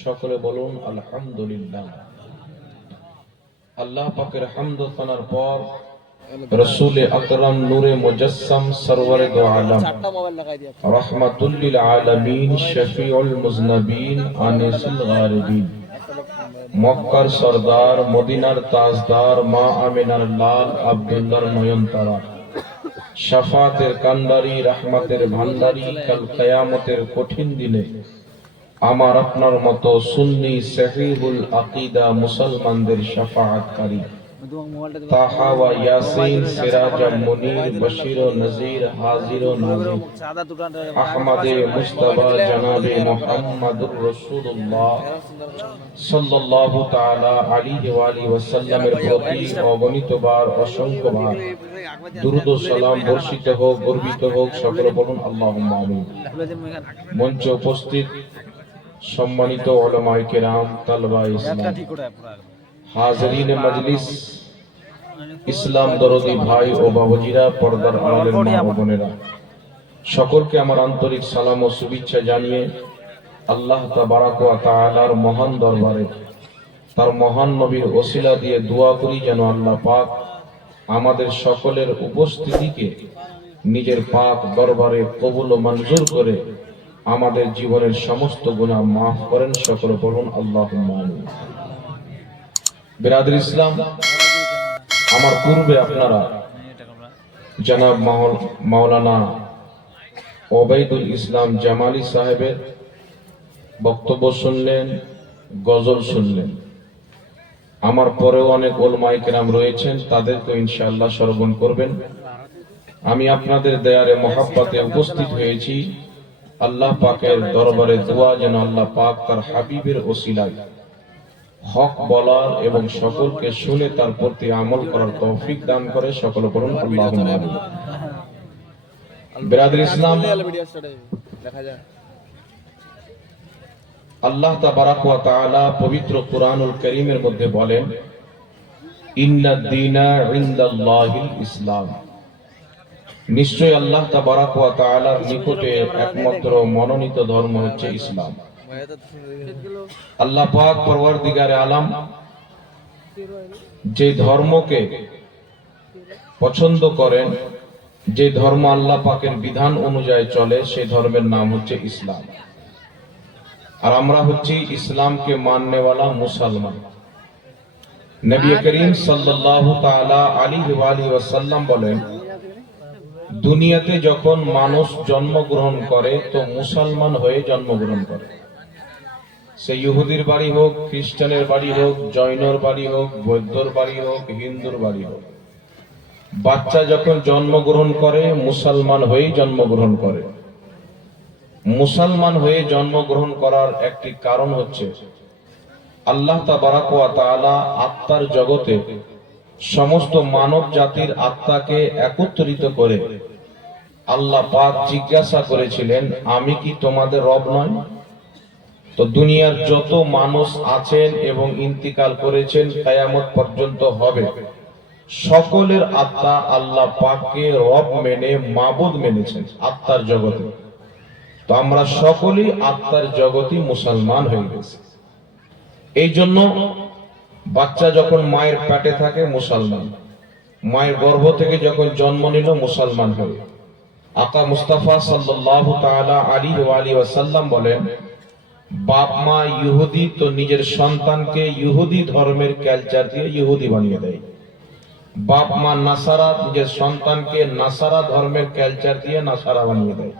সকলে বলুন আলহামদুলিল্লাহ। আল্লাহ পাকের হামদ ও সানার পর রাসূল আকরাম নূরে মুজাসসাম সরওয়ারে দো আলম রাহমাতুল লিল আলামিন শফিউল মুজনবিন আনিসুল গারিবিন মক্কার সরদার মদিনার তাজদার মা আমিনার লাল আব্দুল্লাহর নয়নতারা শাফাতের কান্ডারি রহমতের ভান্ডারি কাল কিয়ামতের কঠিন দিনে আমার আপনার মতো সুন্নি সহিহুল আকীদা মুসলমানদের শাফাআতকারী তাহা ওয়া ইয়াসিন সিরাজ মুনীর বশীর ও নযীর হাজির ও নাযীর আহমদে মুস্তাফা জনাবে মুহাম্মদুর রাসূলুল্লাহ সাল্লাল্লাহু তাআলা আলাইহি ওয়া আলিহি ওয়াসাল্লামের প্রতি অগণিতবার অসংখ্যবার দুরূদ ও সালাম বর্ষিত হোক, গর্বিত হোক। সকলে বলুন আল্লাহুম্মা আমিন। মঞ্চে উপস্থিত সম্মানিত উলামায়ে কেরাম, তালবায়ে ইসলাম, হাজিরিনে মজলিস, ইসলাম দরদি ভাই ও বাবাজিরা, পর্দার আড়ালের মা ও বোনেরা, সকলকে আমার আন্তরিক সালাম ও শুভেচ্ছা জানিয়ে আল্লাহ তাবারাক ওয়া তাআলার মহান দরবারে তার মহান নবীর ওসিলা দিয়ে দোয়া করি যেন আল্লাহ পাক আমাদের সকলের উপস্থিতিকে নিজের পাক দরবারে কবুল ও মঞ্জুর করে আমাদের জীবনের সমস্ত গুনাহ মাফ করেন। সকলে বলুন আল্লাহুম্মা আমিন। বিরাদর ইসলাম, আমার পূর্বে আপনারা জনাব মাওলানা ওবাইদুল ইসলাম জামালি সাহেবের বক্তব্য শুনলেন, গজল শুনলেন। আমার পরেও অনেক উলামায়ে কেরাম রয়েছেন, তাদেরকে ইনশাআল্লাহ শ্রবণ করবেন। আমি আপনাদের দয়ারে মহব্বতে উপস্থিত হয়েছি আল্লাহ পাকের দরবারে দোয়া যেন আল্লাহ পাক তার হাবিবের ওসিলায় হক বলার এবং সকলকে শুনে তার প্রতি আমল করার তৌফিক দান করে। সকলে বলুন আল্লাহুম্মা আমিন। বিরাদর ইসলাম, আল্লাহ তাবারাক ওয়া তাআলা পবিত্র কুরআনুল কারীমের মধ্যে বলেন, ইন্নাদ দীনা ইনদাল্লাহিল ইসলাম। নিশ্চয় আল্লাহ তাবারাক ওয়া তাআলার নিকটে একমাত্র মনোনীত ধর্ম হচ্ছে ইসলাম। আল্লাহ পাক পরওয়ারদিগারে আলম যে ধর্মকে পছন্দ করেন, যে ধর্ম আল্লাহ পাকের বিধান অনুযায়ী চলে, সেই ধর্মের নাম হচ্ছে ইসলাম। আর আমরা হচ্ছি ইসলামকে মাননেওয়ালা মুসলমান। নবী করিম সাল্লাল্লাহু তাআলা আলাইহি ওয়া আলিহি ওয়াসাল্লাম বলেন, দুনিয়াতে যখন মানুষ জন্মগ্রহণ করে তো মুসলমান হয়ে জন্মগ্রহণ করে। সে ইহুদির বাড়ি হোক, খ্রিস্টানের বাড়ি হোক, জৈনর বাড়ি হোক, বৌদ্ধর বাড়ি হোক, হিন্দুর বাড়ি হোক, বাচ্চা যখন জন্মগ্রহণ করে মুসলমান হয়ে জন্মগ্রহণ করে। মুসলমান হয়ে জন্মগ্রহণ করার একটি কারণ হচ্ছে আল্লাহ তাবারাক ওয়া তাআলা আত্মার জগতে সমস্ত মানব জাতির আত্মাকে একত্রিত করে আল্লাহ পাক জিজ্ঞাসা করেছিলেন, আমি কি তোমাদের রব নয়? তো দুনিয়ার যত মানুষ আছেন এবং ইন্তিকাল করেছেন, কিয়ামত পর্যন্ত হবে, সকলের আত্মা আল্লাহ পাককে রব মেনে মাবুদ মেনেছেন আত্মার জগতে। তো আমরা সকলেই আত্মার জগতে মুসলমান হয়ে গেছি। এই জন্য বাচ্চা যখন মায়ের পেটে থাকে মুসলমান, মায়ের গর্ভ থেকে যখন জন্ম নিল মুসলমান হয়ে। আকা মুস্তাফা সাল্লাল্লাহু তাআলা আলাইহি ওয়া আলিহি ওয়াসাল্লাম বলেন, বাপ মা ইহুদি তো নিজের সন্তানকে ইহুদি ধর্মের কালচার দিয়ে ইহুদি বানিয়ে দেয়। বাপ মা নাসারা নিজের সন্তানকে নাসারা ধর্মের কালচার দিয়ে নাসারা বানিয়ে দেয়।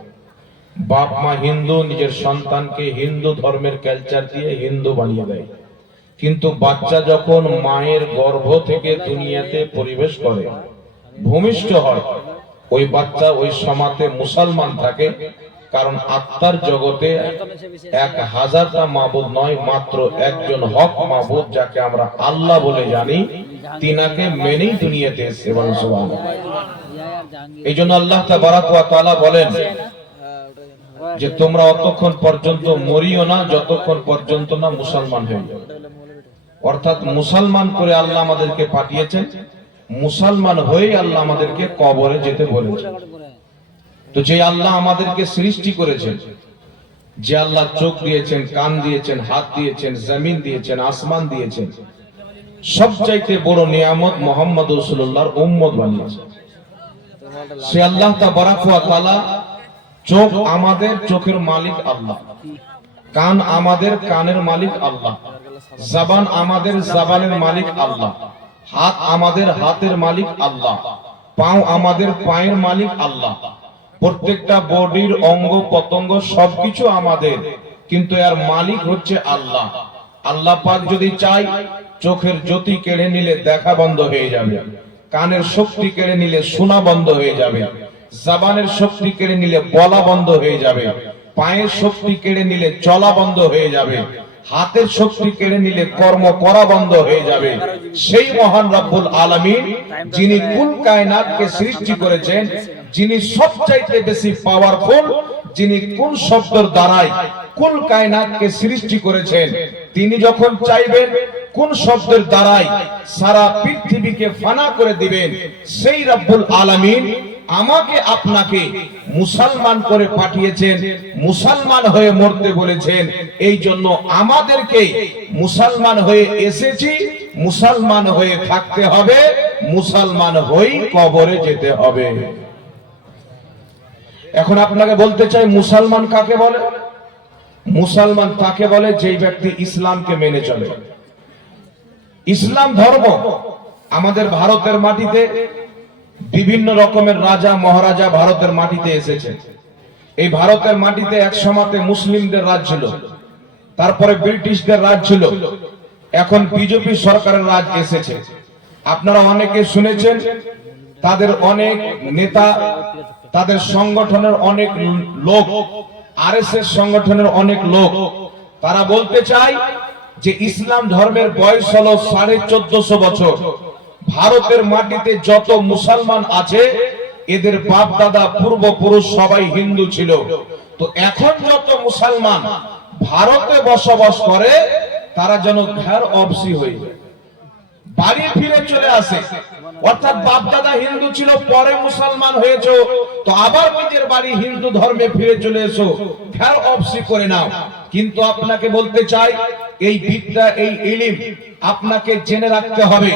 বাপ মা হিন্দু নিজের সন্তানকে হিন্দু ধর্মের কালচার দিয়ে হিন্দু বানিয়ে দেয়। কিন্তু বাচ্চা যখন মায়ের গর্ভ থেকে দুনিয়াতে প্রবেশ করে, ভূমিষ্ঠ হয়, ওই বাচ্চা ওই সমাজে মুসলমান থাকে। কারণ আত্মার জগতে 1000টা মাবুদ নয়, মাত্র একজন হক মাবুদ, যাকে আমরা আল্লাহ বলে জানি, তিনাকে মেনেই দুনিয়াতে এসেছে। সুবহানাল্লাহ। এই জন্য আল্লাহ তাবারাক ওয়া তাআলা বলেন যে তোমরা অতক্ষণ পর্যন্ত মরিও না যতক্ষণ পর্যন্ত না মুসলমান হয়ে যাও। অর্থাৎ মুসলমান করে আল্লাহ আমাদেরকে পাঠিয়েছেন, মুসলমান হয়ে আল্লাহ আমাদেরকে কবরে যেতে বলেছেন। তো যে আল্লাহ আমাদেরকে সৃষ্টি করেছেন, যে আল্লাহ চোখ দিয়েছেন, কান দিয়েছেন, হাত দিয়েছেন, জমিন দিয়েছেন, আসমান দিয়েছেন, সবচাইতে বড় নিয়ামত মুহাম্মদ রাসূলুল্লাহর উম্মত বানিয়েছেন। সে আল্লাহ তাবারক ওয়া তাআলা, চোখ আমাদের চোখের মালিক আল্লাহ, কান আমাদের কানের মালিক আল্লাহ, জবান আমাদের জবানের মালিক আল্লাহ, হাত আমাদের হাতের মালিক আল্লাহ, পাও আমাদের পায়ের মালিক আল্লাহ। প্রত্যেকটা বডির অঙ্গ পতঙ্গ সবকিছু আমাদের, কিন্তু এর মালিক হচ্ছে আল্লাহ। আল্লাহ পাক যদি চাই, চোখের জ্যোতি কেড়ে নিলে দেখা বন্ধ হয়ে যাবে, কানের শক্তি কেড়ে নিলে শোনা বন্ধ হয়ে যাবে, জবানের শক্তি কেড়ে নিলে বলা বন্ধ হয়ে যাবে, পায়ের শক্তি কেড়ে নিলে চলা বন্ধ হয়ে যাবে, হাতের শক্তি কেড়ে নিলে কর্ম করা বন্ধ হয়ে যাবে। সেই মহান রব্বুল আলামিন, যিনি কুল কায়নাতকে সৃষ্টি করেছেন, যিনি সবচাইতে বেশি পাওয়ারফুল, যিনি কোন শব্দের দ্বারাই কুল কায়নাতকে সৃষ্টি করেছেন, তিনি যখন চাইবেন কোন শব্দের দ্বারাই সারা পৃথিবীকে ফানা করে দিবেন, সেই রব্বুল আলামিন আমাকে আপনাকে মুসলমান করে পাঠিয়েছেন, মুসলমান হয়ে মরতে বলেছেন। এই জন্য আমাদেরকে মুসলমান হয়ে এসেছি, মুসলমান হয়ে থাকতে হবে, মুসলমান হয়েই কবরে যেতে হবে। এখন আপনাকে বলতে চাই, মুসলমান কাকে বলে? মুসলমান তাকে বলে যেই ব্যক্তি ইসলামকে মেনে চলে। ইসলাম ধর্ম আমাদের ভারতের মাটিতে বিভিন্ন রকমের রাজা মহারাজা ভারতের মাটিতে এসেছে। এই ভারতের মাটিতে এক সময়তে মুসলিমদের রাজ ছিল, তারপরে ব্রিটিশদের রাজ ছিল, এখন বিজেপি সরকারের রাজ এসেছে। আপনারা অনেকে শুনেছেন, তাদের অনেক নেতা, তাদের সংগঠনের অনেক লোক, আরএসএস সংগঠনের অনেক লোক, তারা বলতে চায় যে ইসলাম ধর্মের বয়স হলো 1450 বছর। ভারতের মাটিতে যত মুসলমান আছে, এদের বাপ দাদা পূর্বপুরুষ সবাই হিন্দু ছিল। তো এখন যত মুসলমান ভারতে বসবাস করে, তারা যেন ঘর অবসি হয়ে যায়, বাড়ি ফিরে চলে আসে। অর্থাৎ বাপ দাদা হিন্দু ছিল, পরে মুসলমান হয়েছে, তো আবার নিজের বাড়ি হিন্দু ধর্মে ফিরে চলে এসো, ঘর অবসি করে নাও। কিন্তু আপনাকে বলতে চাই, এই বিদ্যা, এই ইলম আপনাকে জেনে রাখতে হবে।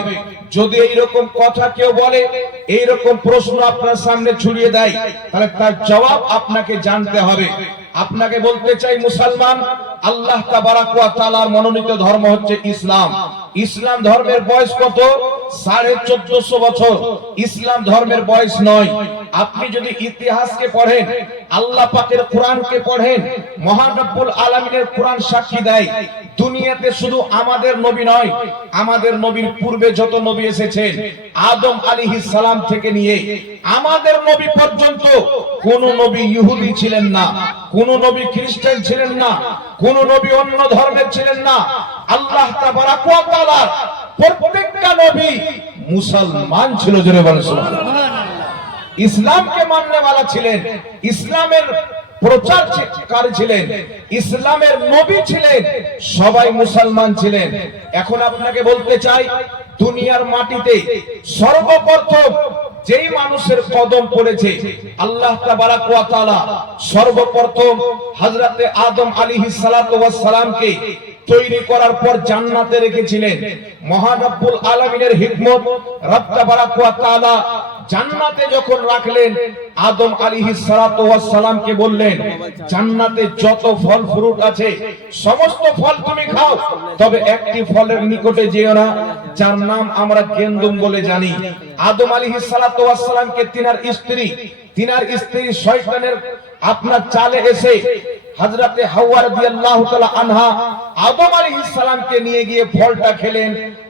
যদি এইরকম কথা কেউ বলে, এইরকম প্রশ্ন আপনার সামনে ছুড়িয়ে দেয়, তাহলে তার জবাব আপনাকে জানতে হবে। আপনাকে বলতে চাই, মুসলমান, আল্লাহ তাবারক ওয়া তাআলার মনোনীত ধর্ম হচ্ছে ইসলাম। ইসলাম ধর্মের বয়স কত? 1450 বছর। ইসলাম ধর্মের বয়স নয়। আপনি যদি ইতিহাসকে পড়েন, আল্লাহ পাকের কোরআনকে পড়েন, মহান রব্বুল আলামিনের কোরআন সাক্ষী দেয়, দুনিয়াতে শুধু আমাদের নবী নয়, আমাদের নবীর পূর্বে যত নবী এসেছেন, আদম আলাইহিস সালাম থেকে নিয়ে আমাদের নবী পর্যন্ত, কোন নবী ইহুদি ছিলেন না, কোন নবী খ্রিস্টান ছিলেন না, কোন নবী অন্য ধর্মের ছিলেন না। আল্লাহ তাবারক ওয়া তাআলা প্রত্যেকটা নবী মুসলমান ছিল। জোরে বলেন সুবহানাল্লাহ। ইসলামকে মাননেওয়ালা ছিলেন, ইসলামের প্রচারকারী ছিলেন, ইসলামের নবী ছিলেন, সবাই মুসলমান ছিলেন। এখন আপনাকে বলতে চাই, দুনিয়ার মাটিতে সর্বপ্রথম যেই মানুষের কদম পড়েছে, আল্লাহ তাবারক ওয়া তাআলা সর্বপ্রথম হযরতে আদম আলাইহিস সালাতু ওয়াস সালামকে তৈরি করার পর জান্নাতে রেখেছিলেন। মহান রব্বুল আলামিনের হিকমত, রব তাবারক ওয়া তাআলা জান্নাতে যখন রাখলেন, আদম আলাইহিস সালাতু ওয়াস সালামকে বললেন, জান্নাতে যত ফল ফ্রুট আছে সমস্ত ফল তুমি খাও, তবে একটি ফলের নিকটে যেও না, যার নাম আমরা গেন্দুম বলে জানি। আদম আলাইহিস সালাতু ওয়াস সালামকে তিনার স্ত্রী শয়তানের আপনার চালে এসে হযরতে হাওয়া রাদিয়াল্লাহু তাআলা আনহা আদম আলাইহিস সালামকে নিয়ে গিয়ে ফলটা খেলেন।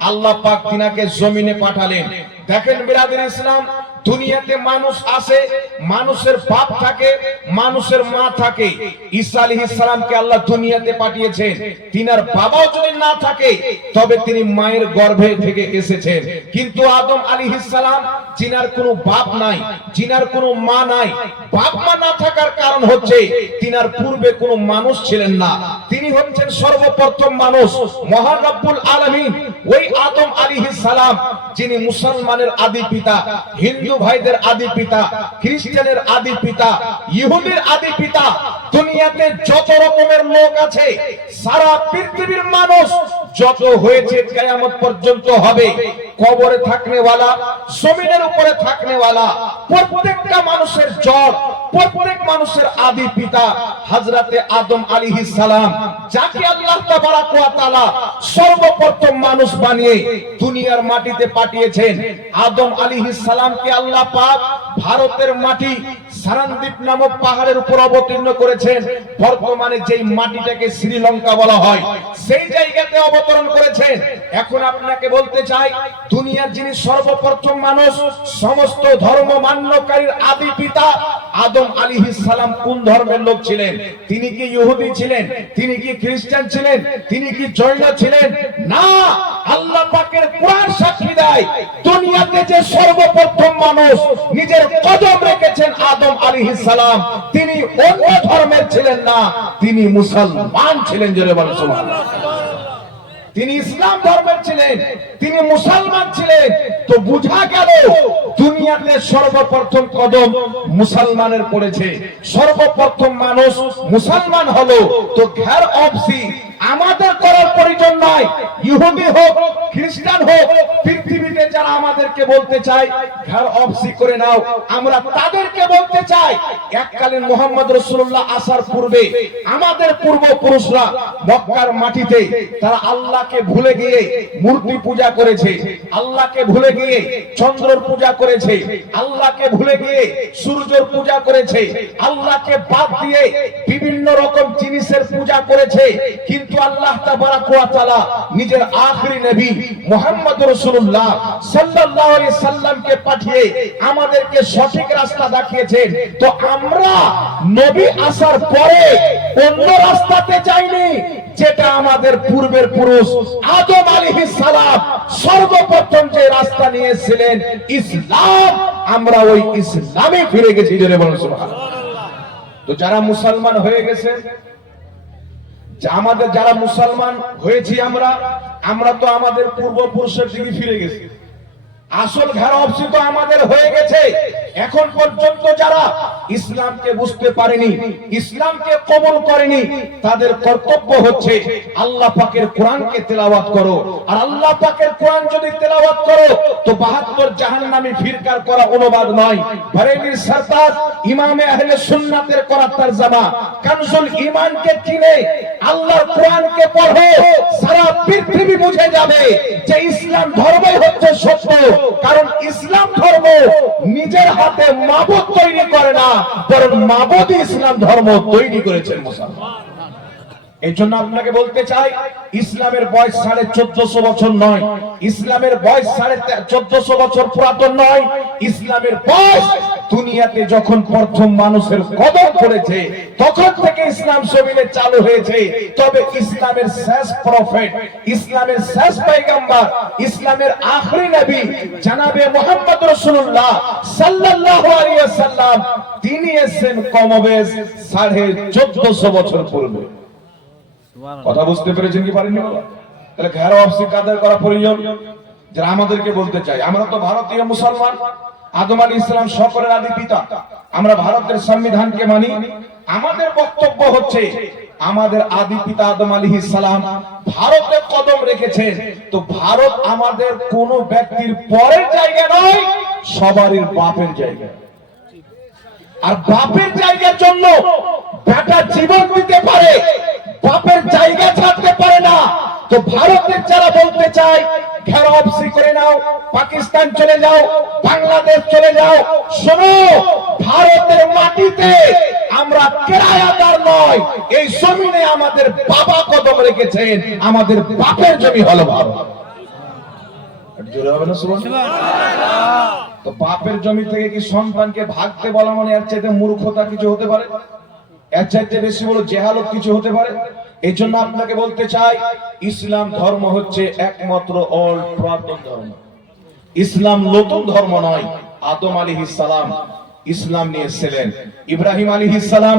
আল্লাহ পাক তিনাকে জমিনে পাঠালেন। দেখেন বিরাদর ইসলাম, দুনিয়াতে মানুষ আসে, মানুষের বাপ থাকে, মানুষের মা থাকে। ঈসা আলাইহিস সালামকে আল্লাহ দুনিয়াতে পাঠিয়েছেন, তিনার বাবাও যদি না থাকে, তবে তিনি মায়ের গর্ভে থেকে এসেছেন। কিন্তু আদম আলাইহিস সালাম, যিনার কোনো বাপ নাই, যিনার কোনো মা নাই, বাপ মা না থাকার কারণ হচ্ছে তিনার পূর্বে কোনো মানুষ ছিলেন না, তিনি হচ্ছেন সর্বপ্রথম মানুষ। মহান রব্বুল আলামিন ওই আদম আলাইহিস সালাম, যিনি মুসলমানের আদি পিতা, হিন্দু ভাইদের আদি পিতা, খ্রিস্টানের আদি পিতা, ইহুদির আদি পিতা, দুনিয়াতে যত রকমের লোক আছে, সারা পৃথিবীর মানুষ যত হয়েছে কিয়ামত পর্যন্ত হবে, কবরে থাকনেওয়ালা, জমিনের উপরে থাকনেওয়ালা, প্রত্যেকটা মানুষের জড়, প্রত্যেক মানুষের আদি পিতা হযরতে আদম আলাইহিস সালাম, যাকে আল্লাহ তাবারাক ওয়া তাআলা সর্বপ্রথম মানুষ বানিয়ে দুনিয়ার মাটিতে পাঠিয়েছেন। আদম আলাইহিস সালামকে আল্লাহ পাক ভারতের মাটি সারানদ্বীপ নামক পাহাড়ের উপর অবতীর্ণ করেছেন। বর্তমানে যেই মাটিটাকে শ্রীলঙ্কা বলা হয়, সেই জায়গাতে অবতরণ করেছেন। এখন আপনাকে বলতে চাই, দুনিয়ার যিনি সর্বপ্রথম মানুষ, সমস্ত ধর্ম মান্যকারীর আদি পিতা আদম আলাইহিস সালাম কোন ধর্মের লোক ছিলেন? তিনি কি ইহুদি ছিলেন? তিনি কি খ্রিস্টান ছিলেন? তিনি কি জৈন ছিলেন? না, আল্লাহ পাকের কোরআন সাক্ষী দেয়, দুনিয়াতে যে সর্বপ্রথম মানুষ নিজের কদম রেখেছেন আদম আলাইহিস সালাম, তিনি অন্য ধর্মের ছিলেন না, তিনি মুসলমান ছিলেন। জোরে বলেন সুবহানাল্লাহ। তিনি ইসলাম ধর্মের ছিলেন, তিনি মুসলমান ছিলেন। তো বুঝা গেল দুনিয়াতে সর্বপ্রথম কদম মুসলমানের পড়েছে, সর্বপ্রথম মানুষ মুসলমান হলো। তো ঘের অফসি আমাদের করার প্রয়োজন নয়, ইহুদি হোক, খ্রিস্টান হোক, পৃথিবীতে যারা আমাদেরকে বলতে চায় ঘর অফসি করে নাও, আমরা তাদেরকে বলতে চাই, এককালীন মুহাম্মদ রাসূলুল্লাহ আসার পূর্বে আমাদের পূর্বপুরুষরা মক্কার মাটিতে তারা আল্লাহকে ভুলে গিয়ে মূর্তি পূজা করেছে, আল্লাহকে ভুলে গিয়ে চন্দ্রের পূজা করেছে, আল্লাহকে ভুলে গিয়ে সূর্যের পূজা করেছে, আল্লাহকে বাদ দিয়ে বিভিন্ন রকম জিনিসের পূজা করেছে। কিন্তু আল্লাহ তাবারাক ওয়া তাআলা নিজের আখেরি নবী মুহাম্মদ রাসূলুল্লাহ সাল্লাল্লাহু আলাইহি সাল্লামকে পাঠিয়ে আমাদেরকে সঠিক রাস্তা দেখিয়েছেন। তো আমরা নবী আসার পরে অন্য রাস্তাতে যাইনি, যেটা আমাদের পূর্বের পুরুষ আদম আলাইহিস সালাম সর্বপ্রথম যে রাস্তা নিয়েছিলেন ইসলাম, আমরা ওই ইসলামে ফিরে গেছি। জোরে বলুন সুবহানাল্লাহ। তো যারা মুসলমান হয়ে গেছে, আমাদের যারা মুসলমান হয়েছি আমরা তো আমাদের পূর্বপুরুষের দিকে ফিরে গেছি। আসল ঘর অফসি তো আমাদের হয়ে গেছে। এখন পর্যন্ত যারা ইসলামকে বুঝতে পারেনি, ইসলামকে কবুল করেনি, তাদের কর্তব্য হচ্ছে আল্লাহ পাকের কোরআনকে তেলাওয়াত করো। আর আল্লাহ পাকের কোরআন যদি তেলাওয়াত করো তো 72 জাহান্নামী ফিরকার করা অনুবাদ নয়, বরেলির সরতাজ ইমামে আহলে সুন্নাতের করা তরজমা কানজুল ঈমানকে কিনে আল্লাহর কোরআনকে পড়ো, সারা পৃথিবী বুঝে যাবে যে ইসলাম ধর্মই হচ্ছে সত্য। কারণ ইসলাম ধর্ম নিজের হাতে মাবুদ তৈরি করে না, বরং মাবুদ ইসলাম ধর্ম তৈরি করেছেন মুসলমান। এই জন্য আপনাকে বলতে চাই, ইসলামের বয়স 1450 বছর নয়, ইসলামের বয়স 1450 বছর পুরাতন নয়। ইসলামের বয়স দুনিয়াতে যখন প্রথম মানুষের কদম পড়েছে তখন থেকে ইসলাম জমিনে চালু হয়েছে। তবে ইসলামের শেষ প্রফেট, ইসলামের শেষ পয়গম্বর, ইসলামের আখেরি নবী জনাবে মুহাম্মদ রাসূলুল্লাহ সাল্লাল্লাহু আলাইহি ওয়াসাল্লাম, তিনি এসেছেন কমবেশ 1450 বছর পূর্বে। কথা বুঝতে পেরেছেন কি পারেননি? তাহলে ঘর অফসি কাদের করা প্রয়োজন? যারা আমাদেরকে বলতে চাই আমরা তো ভারতীয় মুসলমান, আদম আলাইহিস সালাম সকলের আদি পিতা, আমরা ভারতের সংবিধানকে মানি। আমাদের বক্তব্য হচ্ছে আমাদের আদি পিতা আদম আলাইহিস সালাম ভারতে কদম রেখেছেন। তো ভারত আমাদের কোন ব্যক্তির পরের জায়গা নয়, সবারই বাপের জায়গা। আর বাপের জায়গার জন্য বেটা জীবন দিতে পারে, বাপের জায়গা ছাড়তে পারে না। তো ভারতের যারা বলতে চায় ঘর অফসি করে নাও, পাকিস্তান চলে যাও, বাংলাদেশ চলে যাও, শোনো, ভারতের মাটিতে আমরা কেরায়াদার নয়, এই জমিনে আমাদের বাবা কদম রেখেছেন, আমাদের বাপের জমি হলো ভারত। জোরে হবে না সুবহানাল্লাহ। তো বাপের জমি থেকে কি সন্তানকে ভাগতে বলা মানে এর চাইতে মূর্খতা কিছু হতে পারে? এর চাইতে বেশি বড় জেহালত কিছু হতে পারে? এই জন্য আপনাকে বলতে চাই, ইসলাম ধর্ম হচ্ছে একমাত্র পুরাতন ধর্ম। ইসলাম নতুন ধর্ম নয়। আদম আলাইহিস সালাম ইসলাম নিয়ে এসেছিলেন। ইব্রাহিম আলাইহিস সালাম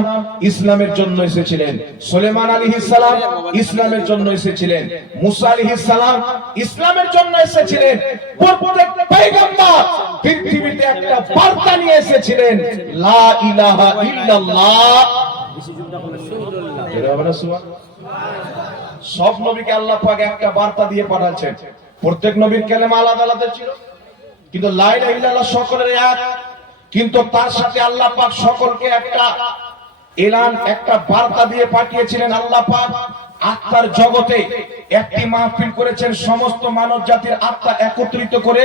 ইসলামের জন্য এসেছিলেন, সুলেমান আলাইহিস সালাম ইসলামের জন্য এসেছিলেন, মুসা আলাইহিস সালাম ইসলামের জন্য এসেছিলেন। প্রত্যেক পয়গম্বর পৃথিবীতে একটা বার্তা নিয়ে এসেছিলেন, লা ইলাহা ইল্লাল্লাহ। সব নবীকে আল্লাহ পাক একটা বার্তা দিয়ে পাঠাচ্ছেন। প্রত্যেক নবীর কালেমা আলাদা আলাদা ছিল, কিন্তু লা ইলাহা ইল্লাল্লাহ সকলের এক। কিন্তু তার সাথে আল্লাহ পাক সকলকে একটা এলান, একটা বার্তা দিয়ে পাঠিয়েছিলেন। আল্লাহ পাক আত্মার জগতে একটি মাহফিল করেছেন, সমস্ত মানব জাতির আত্মা একত্রিত করে।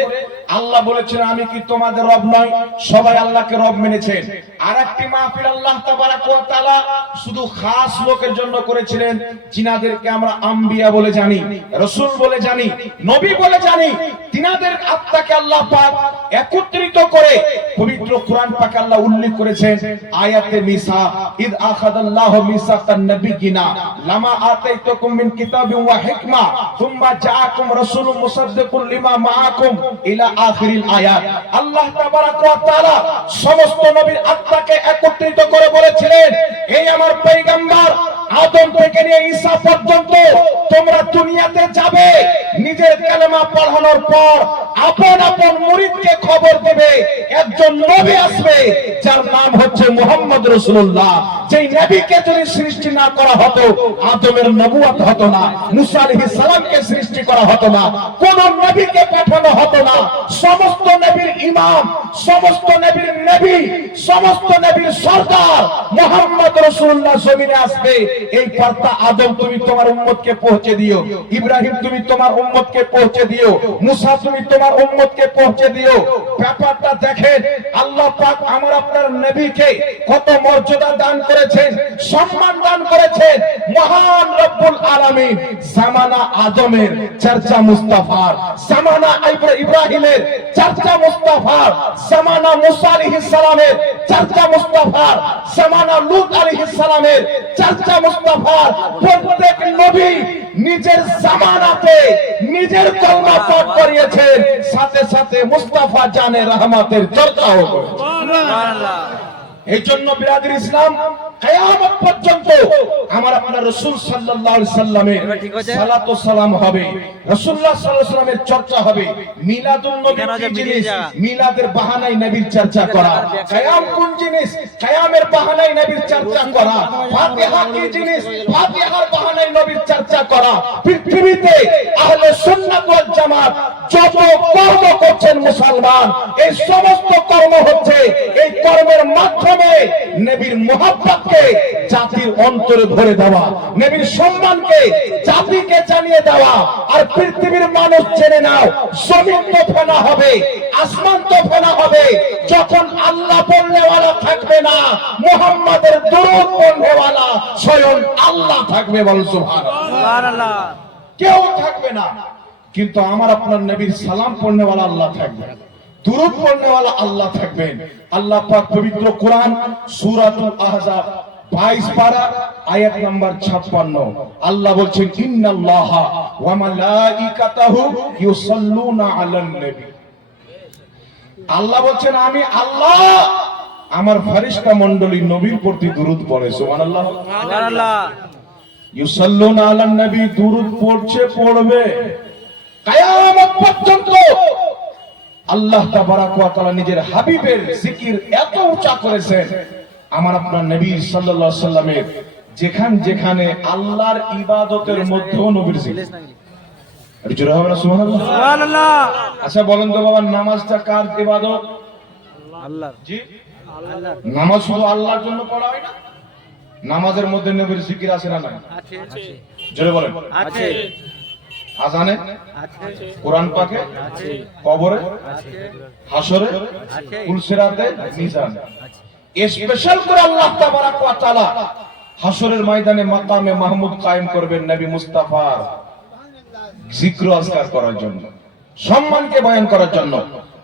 আল্লাহ বলেছেন, আমি কি তোমাদের রব নই? সবাই আল্লাহকে রব মেনেছেন। আর একটি মাহফিল আল্লাহ তাবারাক ওয়া তাআলা শুধু খাস লোকের জন্য করেছিলেন, জিনাদেরকে আমরা আম্বিয়া বলে জানি, রাসূল বলে জানি, নবী বলে জানি। তিনাদের আত্মাকে আল্লাহ পাক একত্রিত করে পবিত্র কোরআন পাকে আল্লাহ উল্লেখ করেছেন আয়াতে মিসা, ইদ আখাযাল্লাহু মিসাকান নাবিয়িনা লামা আতাইতুকুম মিন কিতাবিন ওয়া হিকমা সুম্মা জাআকুম রাসূলুম মুসাদ্দিকুন লিমা মাআকুম ইলা আখিরিল আয়াত। আল্লাহ তাবারাক ওয়া তাআলা সমস্ত নবীর আত্মাকে একত্রিত করে বলেছিলেন, এই আমার পয়গম্বর আদম থেকে নিয়ে ঈসা পর্যন্ত তোমরা দুনিয়াতে যাবে, নিজের কালেমা পড়ানোর পর আপন আপন মুরিদকে খবর দেবে, একজন নবী আসবে যার নাম হচ্ছে মুহাম্মদ রাসূলুল্লাহ। যেই নবীকে যদি সৃষ্টি না করা হতো, আদমের নবুয়ত হতো না, মুসা আলাইহিস সালামকে সৃষ্টি করা হতো না, কোন নবীকে পাঠানো হতো না। সমস্ত নবীর ইমাম, সমস্ত নবীর নবী, সমস্ত নবীর সরদার মুহাম্মদ রাসূলুল্লাহ জমিনে আসবে। এই বার্তা আদম তুমি তোমার উম্মতকে পৌঁছে দিও, ইব্রাহিম তুমি তোমার উম্মতকে পৌঁছে দিও, মুসা তুমি তোমার উম্মতকে পৌঁছে দিও। ব্যাপারটা দেখেন, আল্লাহ পাক আমার আপনার নবীকে কত মর্যাদা দান করেছেন, সম্মান দান করেছেন। মহান রব্বুল আলামিন জামানা আদমের চর্চা মুস্তাফার, জামানা ইব্রাহিমের চর্চা মুস্তাফার, জামানা মুসা আলাইহিস সালামের চর্চা মুস্তাফার, জামানা লূত আলাইহিস সালামের চর্চা মুস্তাফার। প্রত্যেক নবী নিজের জামানাতে নিজের কলমা পাঠ করিয়েছেন, সাথে সাথে মুস্তাফা জানে রহমতের চর্চাও করেছেন। সুবহানাল্লাহ। এই জন্য বিরাদর ইসলাম কিয়ামত পর্যন্ত আমার আপনার রাসূল সাল্লাল্লাহু আলাইহি সাল্লামের সালাত ও সালাম হবে, রাসূলুল্লাহ সাল্লাল্লাহু আলাইহি সাল্লামের চর্চা হবে। মিলাদুন নবী কি জিনিস? মিলাদের বাহানায় নবীর চর্চা করা। কিয়াম কোন জিনিস? কিয়ামের বাহানায় নবীর চর্চা করা। ফাতিহা কি জিনিস? ফাতিহার বাহানায় নবীর চর্চা করা। পৃথিবীতে আহলে সুন্নাত ওয়াল জামাত যত কর্ম করছেন মুসলমান, এই সমস্ত কর্ম হচ্ছে এই কর্মের মাধ্যমে নবীর মুহাব্বতকে জাতির অন্তরে ভরে দেওয়া, নবীর সম্মানকে জাতিকে জানিয়ে দেওয়া। আর পৃথিবীর মানুষ জেনে নাও, জমিন তো ফেনা হবে, আসমান তো ফেনা হবে, যখন আল্লাহ বলনেওয়ালা থাকবে না, মুহাম্মাদের দরুদ পড়নেওয়ালা স্বয়ং আল্লাহ থাকবে। বল সুবহানাল্লাহ। কেউ থাকবে না, কিন্তু আমার আপনার নবীর সালাম পড়নেওয়ালা আল্লাহ থাকবে, দুরূদ পড়নেওয়ালা আল্লাহ থাকবেন। আল্লাহ পাক পবিত্র কোরআন সূরাতুল আহজাব 22 পারা আয়াত নাম্বার 56 আল্লাহ বলছেন, ইন্নাল্লাহা ওয়া মালাইকাতাহু ইউসাল্লুনা আলান নবী। আল্লাহ বলছেন, আমি আল্লাহ আমার ফেরেশতা মণ্ডলী নবীর প্রতি দুরূদ পড়ে। সুবহানাল্লাহ, সুবহানাল্লাহ। ইউসাল্লুনা আলান নবী, দুরূদ পড়ছে, পড়বে কিয়ামত পর্যন্ত। আল্লাহ তাবারাক ওয়া তাআলা নিজের হাবিবের জিকির এত উঁচা করেছেন, আমার আপনার নবী সাল্লাল্লাহু আলাইহি সাল্লামের যেখানে আল্লাহর ইবাদতের মধ্যেও নবীর জিকির। আরে জোরে হবে না সুবহানাল্লাহ, সুবহানাল্লাহ। আচ্ছা বলেন তো বাবা, নামাজটা কার ইবাদত? আল্লাহর। জি, আল্লাহর। নামাজ শুধু আল্লাহর জন্য পড়া হয় না, নামাজের মধ্যে নবীর জিকির আছে না নাই? আছে। জোরে বলেন। আছে। আজানে আছে, কোরআন পাকে আছে, কবরে আছে, হাসরে আছে, পুলসিরাতে, মিজানে। স্পেশাল করে আল্লাহ তাবারাক ওয়া তাআলা হাসরের ময়দানে মাকামে মাহমুদ কায়েম করবেন নবী মুস্তাফার জিক্র আজকার করার জন্য, সম্মানকে বয়ান করার জন্য।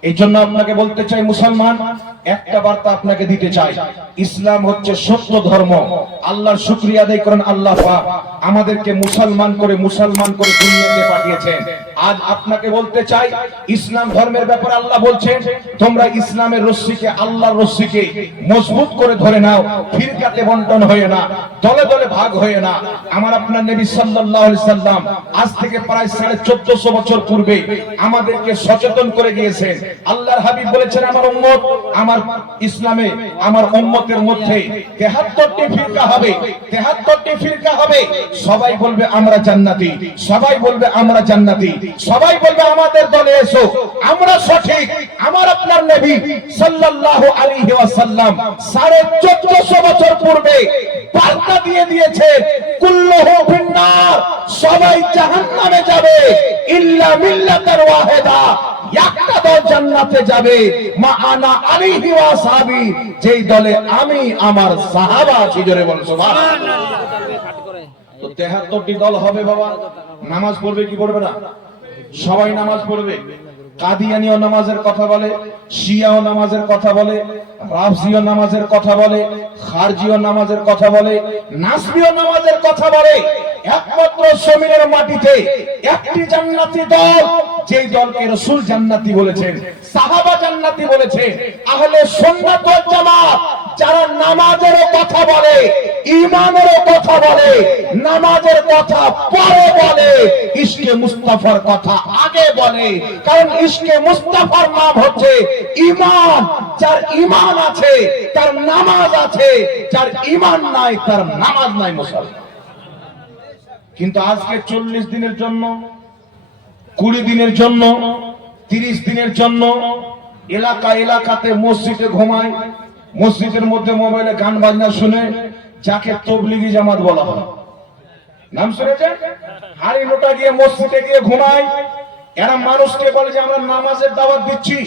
এই জন্য আপনাকে বলতে চাই মুসলমান, একটা বার্তা আপনাকে দিতে চাই, ইসলাম হচ্ছে সত্য ধর্ম। আল্লাহর শুকরিয়া আদায় করেন, আল্লাহ পাক আমাদেরকে মুসলমান করে দুনিয়াতে পাঠিয়েছেন। আজ আপনাকে বলতে চাই, ইসলাম ধর্মের ব্যাপারে আল্লাহ বলছেন, তোমরা ইসলামের রশ্মিকে, আল্লাহর রশ্মিকে মজবুত করে ধরে নাও, ফিরকাতে বন্টন হয়ে না, দলে দলে ভাগ হয়ে না। আমার আপনার নবী সাল্লাল্লাহু আলাইহি সাল্লাম আজ থেকে প্রায় 1450 বছর পূর্বে আমাদেরকে সচেতন করে গিয়েছেন। আল্লাহর হাবিব বলেছেন, আমার উম্মত, আমার ইসলামে, আমার উম্মতের মধ্যে 73টি ফিরকা হবে, 73টি ফিরকা হবে। সবাই বলবে আমরা জান্নাতি, সবাই বলবে আমরা জান্নাতি, সবাই বলবে আমাদের দলে এসো, আমরা সঠিক। আমার আপনার নবী সাল্লাল্লাহু আলাইহি ওয়াসাল্লাম 1450 বছর পূর্বে বার্তা দিয়ে দিয়েছেন, কুল্লুহু ফিন্নার, সবাই জাহান্নামে যাবে, ইল্লা মিল্লাতার ওয়াহিদা, একটা দল জান্নাতে যাবে, মা আনা আলাইহি ওয়া সাহাবী, যেই দলে আমি আমার সাহাবা আছি। জোরে বল সুবহানাল্লাহ। তো 73টি দল হবে বাবা। নামাজ পড়বে কি পড়বে না? সবাই নামাজ পড়বে। কাদিয়ানীও নামাজের কথা বলে, শিয়াও নামাজের কথা বলে, রাফজিও নামাজের কথা বলে, খারজিও নামাজের কথা বলে, নাসবিও নামাজের কথা বলে। একমাত্র জমিনের মাটিতে একটি জান্নাতি দল, যেই দলকে রাসূল জান্নাতি বলেছেন, সাহাবা জান্নাতি বলেছেন, আহলে সুন্নাত ওয়াল জামাত, যারা নামাজেরও কথা বলে, ঈমানেরও কথা বলে, নামাজের কথা পরে বলে, ইশকে মুস্তাফার কথা আগে বলে। কারণ ইশকে মুস্তাফার নাম হচ্ছে ঈমান। যার ঈমান আছে তার নামাজ আছে, যার ঈমান নাই তার নামাজ নাই। মুসলমান কিন্তু আজকে 40 দিনের জন্য, 20 দিনের জন্য, 30 দিনের জন্য এলাকাতে মসজিদে ঘুমায়, মসজিদের মধ্যে মোবাইলে গান বাজনা শুনে, যাকে তবলিগি জামাত বলা হয়। নাম শুনেছেন? হাড়ি লোটা গিয়ে মসজিদে গিয়ে ঘুমায়। এরা মানুষকে বলে যে আমরা নামাজের দাওয়াত দিচ্ছি।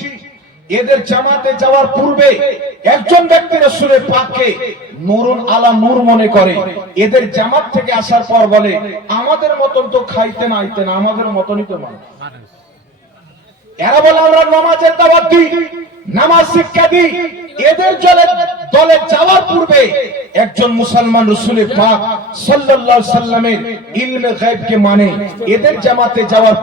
এদের জামাতে যাওয়ার পূর্বে একজন ব্যক্তি রাসূলের পাককে নূরুন আলা নূর মনে করে। এদের জামাত থেকে আসার পর বলে, আমাদের মতন তো খাইতে না আইতে না, আমাদের মতনই তো মানুষ। এরা বলে আমরা নামাজের দাওয়াত দিই, নামাজ শিক্ষা দিই। এদের দলে যাওয়ার পূর্বে একজন মুসলমান রাসূলের পাক সাল্লাল্লাহু আলাইহি সাল্লামের ইলমে গায়বকে মানে। এদের জামাতে যাওয়ার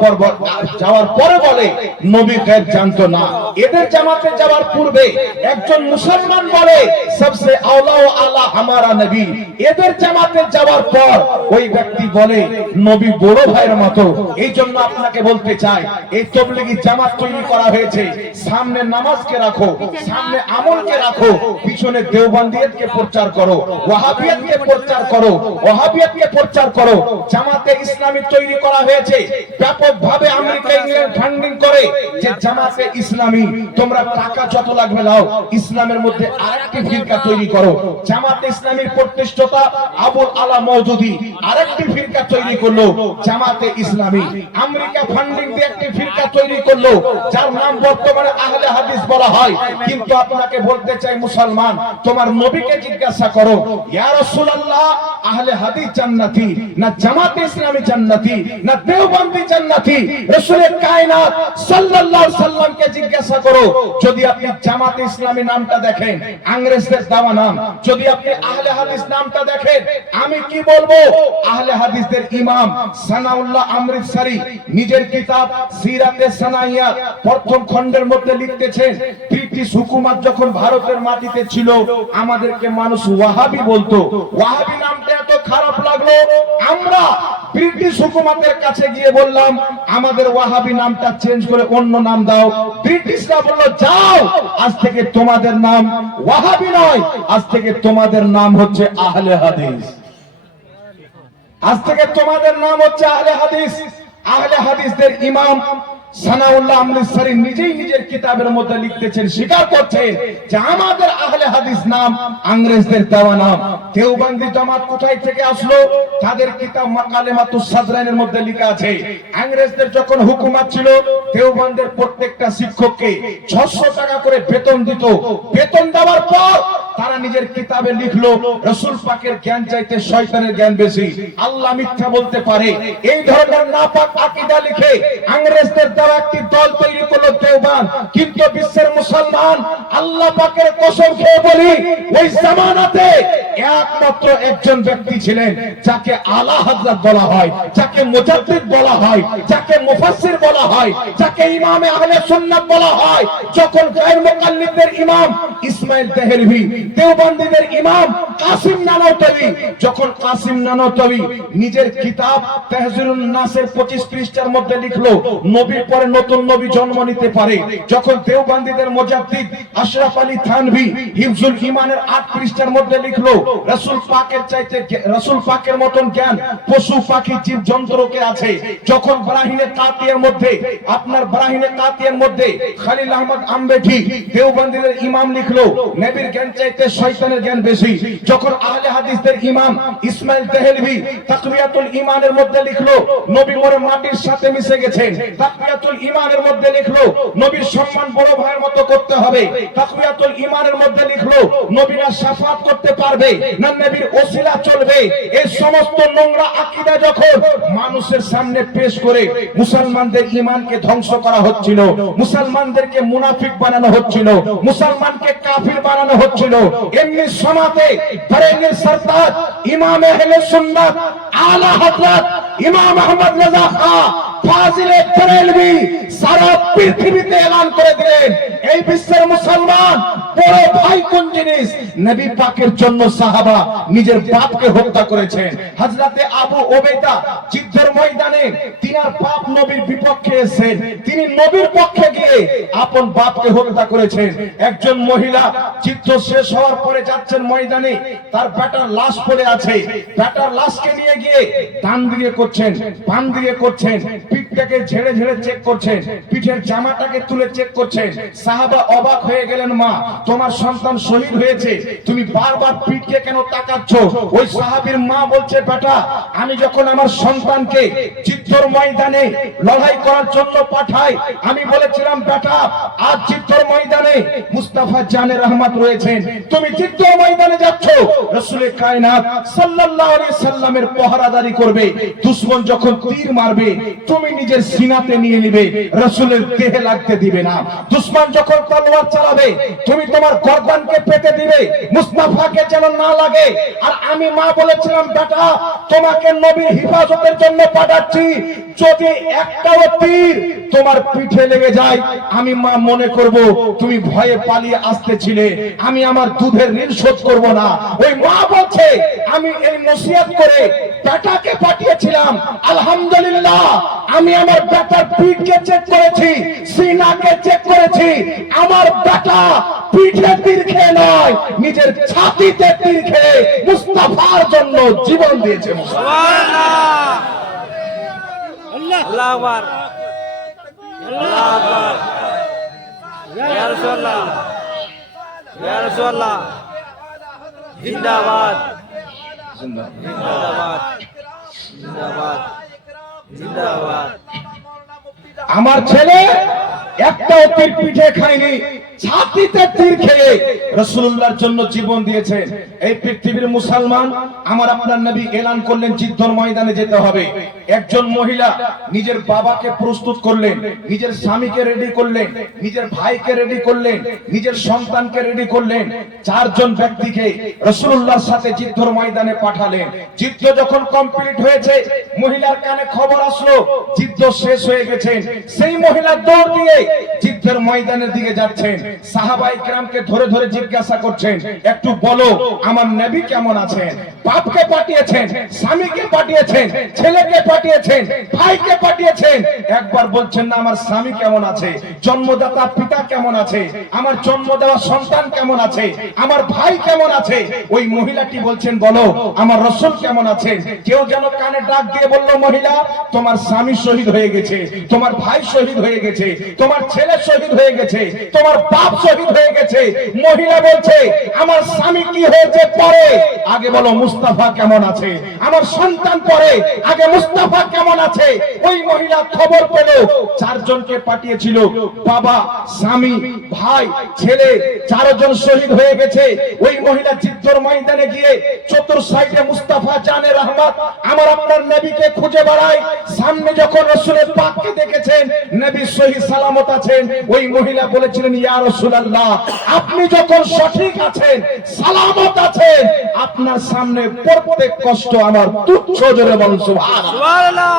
পরে বলে নবী গায়ব জানতো না। এদের জামাতে যাওয়ার পূর্বে একজন মুসলমান বলে সবসে আওলা ও আলা হামারা নবী। এদের জামাতে যাওয়ার পর ওই ব্যক্তি বলে নবী বড় ভাইয়ের মতো। এই জন্য আপনাকে বলতে চাই, এই তাবলীগী জামাত তৈরি করা হয়েছে, সামনে নামাজকে রাখো, সামনে আমলকে রাখো, পিছনে দেওবন্দিয়তকে প্রচার করো, ওয়াহাবিয়তকে প্রচার করো, ওয়াহাবিয়তকে প্রচার করো। জামাতে ইসলামী তৈরি করা হয়েছে ব্যাপকভাবে। আমেরিকা, ইংল্যান্ড ফান্ডিং করে যে জামাতে ইসলামী, তোমরা টাকা যত লাগবে নাও, ইসলামের মধ্যে আরেকটি ফিরকা তৈরি করো। জামাতে ইসলামীর প্রতিষ্ঠাতা আবুল আলা মওদুদী আরেকটি ফিরকা তৈরি করলো, জামাতে ইসলামী। আমেরিকা ফান্ডিং দিয়ে একটি ফিরকা তৈরি করলো, যার নাম বর্তমানে আহলে হাদিস বলা হয়। কিন্তু আপনাকে বলতে চাই মুসলমান, তোমার নবীকে জিজ্ঞাসা করো, ইয়া রাসূলুল্লাহ, আহলে হাদিস জান্নাতি না জামাতে ইসলামী জান্নাতি না দেওবন্দি জান্নাতি? রাসূলের কায়নাত সাল্লাল্লাহু আলাইহি সাল্লামকে জিজ্ঞাসা করো। যদি আপনি জামাতে ইসলামী নামটা দেখেন, ইংরেজদের দেওয়া নাম। যদি আপনি আহলে হাদিস নামটা দেখেন, আমি কি বলবো? আহলে হাদিসদের ইমাম সানাউল্লাহ আমৃতসরি নিজের কিতাব সিরাতে সানাইয়া প্রথম খণ্ডের মধ্যে লিখতেছেন, ব্রিটিশ হুকুমত যখন ভারতের মাটিতে ছিল, আমাদেরকে মানুষ ওয়াহাবি বলতো। ওয়াহাবি নামটা এত খারাপ লাগলো, আমরা ব্রিটিশ হুকুমতের কাছে গিয়ে বললাম, আমাদের ওয়াহাবি নামটা চেঞ্জ করে অন্য নাম দাও। ব্রিটিশরা বলল, যাও, আজ থেকে তোমাদের নাম ওয়াহাবি নয়, আজ থেকে তোমাদের নাম হচ্ছে আহলে হাদিস। আজ থেকে তোমাদের নাম হচ্ছে আহলে হাদিস। আহলে হাদিসদের ইমাম সানাউল্লাহ আমৃতসরি নিজেই নিজের কিতাবের মধ্যে লিখতেছেন, স্বীকার করছেন যে আমাদের আহলে হাদিস নাম ইংরেজদের দেওয়া নাম। দেওবন্দি জামাত কোথায় থেকে আসলো? তাদের কিতাব মাকালেমাতুস সাদরাইনের মধ্যে লেখা আছে, ইংরেজদের যখন হুকুমত ছিল, দেওবন্দের প্রত্যেকটা শিক্ষককে 600 টাকা করে বেতন দিত। বেতন দেওয়ার পর তারা নিজের কিতাবে লিখলো রাসূল পাকের জ্ঞান চাইতে শয়তানের জ্ঞান বেশি, আল্লাহ মিথ্যা বলতে পারে, এই ধরনের নাপাক আকীদা লিখে ইংরেজদের দ্বারা একটি দল তৈরি করলো দেওবান। কিন্তু বিশ্বের মুসলমান আল্লাহ পাকের কসম খেয়ে বলি, ওই জামানাতে একমাত্র একজন ব্যক্তি ছিলেন যাকে আলা হযরত বলা হয়, যাকে মুজাদ্দিদ বলা হয়, যাকে মুফাসসির বলা হয়, যাকে ইমামে আহলে সুন্নাত বলা হয়। যখন গায়র মুকাল্লিদদের ইমাম ইসমাইল দেহলভি, দেওবন্দীদের ইমাম কাসিম নানওয়াতবি, যখন কাসিম নানওয়াতবি নিজের কিতাব তাহজিরুন নাসের 25 পৃষ্ঠার মধ্যে লিখলো নবীর পরে নতুন নবী জন্ম নিতে পারে, যখন দেওবন্দীদের মুজাদ্দিদ আশরাফ আলী থানভী হিফজুল ঈমানের 8 পৃষ্ঠার মধ্যে লিখলো রাসূল পাকের চাইতে রাসূল পাকের মতন জ্ঞান পশু পাখি জীব জন্তুকে আছে, যখন বারাহিনে কাতিয়ার মধ্যে খলিল আহমদ আম্বেঠি দেওবন্দীদের ইমাম লিখলো নবীর জ্ঞান চাইতে শয়তানের জ্ঞান বেশি, যখন আহলে হাদিসদের ইমাম ইসমাইল দেহলভি তাকওয়াতুল ঈমানের মধ্যে লিখলো নবী মরে মাটির সাথে মিশে গেছেন, তাকওয়াতুল ঈমানের মধ্যে লিখলো নবীর সম্মান বড় ভাইয়ের মতো করতে হবে, তাকওয়াতুল ঈমানের মধ্যে লিখলো নবীরা শাফাত করতে পারবে না, নবীর ওসিলা চলবে। এই সমস্ত নোংরা আকীদা যখন মানুষের সামনে পেশ করে মুসলমানদের ঈমানকে ধ্বংস করা হচ্ছিল, মুসলমানদেরকে মুনাফিক বানানো হচ্ছিল, মুসলমানকে কাফির বানানো হচ্ছিল, এমনি সমাজে বরেলির সরতাজ ইমাম আহলে সুন্নাত আলা হযরত ইমাম আহমদ রাজা খাঁ ফাজিলে বরেলভী সারা পৃথিবীতে এলান করে দিলেন, এই বিশ্বের মুসলমান বড় ভাই কোন জিনিস। নবী পাকের জন্য সাহাবা নিজের বাপকে হত্যা করেছেন। হযরতে আবু ওবেদা যুদ্ধের ময়দানে তিনার বাপ নবীর বিপক্ষে এসেছেন, তিনি নবীর পক্ষে গিয়ে আপন বাপকে হত্যা করেছেন। একজন মহিলা যুদ্ধ শেষ হওয়ার পরে যাচ্ছেন ময়দানে, তার বেটার লাশ পড়ে আছে, বেটার লাশকে নিয়ে গিয়ে ডান দিকে করছেন, বাম দিকে করছেন, পিঠটাকে ঝেড়ে ঝেড়ে চেক করছেন, পিঠের জামাটাকে তুলে চেক করছেন। সাহাবা অবাক হয়ে গেলেন, মা তোমার সন্তান শহীদ হয়েছে, তুমি বারবার পিঠকে কেন তাকাচ্ছ? ওই সাহাবীর মা বলছে, বেটা আমি যখন আমার সন্তানকে যুদ্ধের ময়দানে লড়াই করার জন্য পাঠাই, আমি বলেছিলাম বেটা আজ যুদ্ধের ময়দানে মুস্তাফা জানে রহমত রয়েছেন, তুমি যুদ্ধের ময়দানে যাচ্ছ, রাসূলে কায়নাত সাল্লাল্লাহু আলাইহি সাল্লামের পহরাদারি করবে, দুশমন যখন তীর মারবে তুমি নিজের সিনাতে নিয়ে নিবে, রাসূলের দেহে লাগতে দিবে না, দুশমন যখন তলোয়ার চালাবে তুমি তোমার গর্দানকে পেতে দিবে, মুস্তাফাকে যেন না লাগে। আর আমি মা বলেছিলাম বেটা তোমাকে নবীর হিফাজতের জন্য পাঠাচ্ছি, যদি একটাও তীর তোমার পিঠে লেগে যায় আমি মা মনে করব তুমি ভয়ে পালিয়ে আসতেছিলে, আমি আমার দুধের ঋণ শোধ করব না। ওই মা বলছে আমি এই নসিহত করে বেটাকে পাঠিয়েছিলাম, আলহামদুলিল্লাহ আমি আমার বেটার পিঠকে চেক করেছি, সিনাকে চেক করেছি, আমার বেটা পিঠে তীর খেয়ে নয় নিজের ছাতিতে তীর খেয়ে মুস্তাফার জন্য জীবন দিয়েছে। সুবহানাল্লাহ, আল্লাহু আকবার, আল্লাহু আকবার, ইয়া রাসূলুল্লাহ, ইয়া রাসূলুল্লাহ, জিন্দাবাদ, জিন্দাবাদ, জিন্দাবাদ, জিন্দাবাদ। আমার ছেলে একটাও তীর পিঠে খায়নি, ছাতিতে তীর খেয়ে রাসূলুল্লাহর জন্য জীবন দিয়েছেন। এই পৃথিবীর মুসলমান আমার আপনার নবী এলান করলেন যুদ্ধের ময়দানে যেতে হবে। একজন মহিলা নিজের বাবাকে প্রস্তুত করলেন, নিজের স্বামীকে রেডি করলেন, নিজের ভাইকে রেডি করলেন, নিজের সন্তানকে রেডি করলেন, 4 জন ব্যক্তিকে রাসূলুল্লাহর সাথে যুদ্ধের ময়দানে পাঠালেন। যুদ্ধ যখন কমপ্লিট হয়েছে মহিলার কানে খবর আসলো যুদ্ধ শেষ হয়ে গেছে, সেই মহিলা দৌড় দিয়ে যুদ্ধের ময়দানের দিকে যাচ্ছেন। সাহাবায়ে কেরামকে ধরে ধরে জিজ্ঞাসা করছেন, একটু বলো আমার নবী কেমন আছেন? বাপকে পাঠিয়েছেন, স্বামীকে পাঠিয়েছেন, ছেলেকে পাঠিয়েছেন, ভাইকে পাঠিয়েছেন, একবার বলছেন না আমার স্বামী কেমন আছে, জন্মদাতা পিতা কেমন আছে, আমার জন্ম দেওয়া সন্তান কেমন আছে, আমার ভাই কেমন আছে। ওই মহিলাটি বলছেন বলো আমার রাসূল কেমন আছেন। কেউ যেন কানে ডাক দিয়ে বলল, মহিলা তোমার স্বামী শহীদ হয়ে গেছে, তোমার ভাই শহীদ হয়ে গেছে, তোমার ছেলে শহীদ হয়ে গেছে, তোমার বাপ শহীদ হয়ে গেছে। মহিলা মহিলা বলছে আমার স্বামী কি হয়েছে পরে, আগে বলো মুস্তাফা কেমন আছে, আমার সন্তান পরে, আগে মুস্তাফা কেমন আছে। ওই মহিলা খবর পেল, চারজনকে পাঠিয়েছিল, বাবা, স্বামী, ভাই, ছেলে, চারজন শহীদ হয়ে গেছে। ওই মহিলা যুদ্ধের ময়দানে গিয়ে চতুর সাইডে মুস্তাফা জানে রহমত আমার আপনার নবীকে খুঁজে বেড়ায়। সামনে যখন রাসূলের পাককে দেখেছেন নবী সহি সালামত আছেন, ওই মহিলা বলেছিলেন ইয়া রাসূলুল্লাহ, আপনি যখন সঠিক আছেন, সালামত আছেন, আপনার সামনে প্রত্যেক কষ্ট আমার তুচ্ছ। জোরে বলুন সুবহানাল্লাহ। সুবহানাল্লাহ।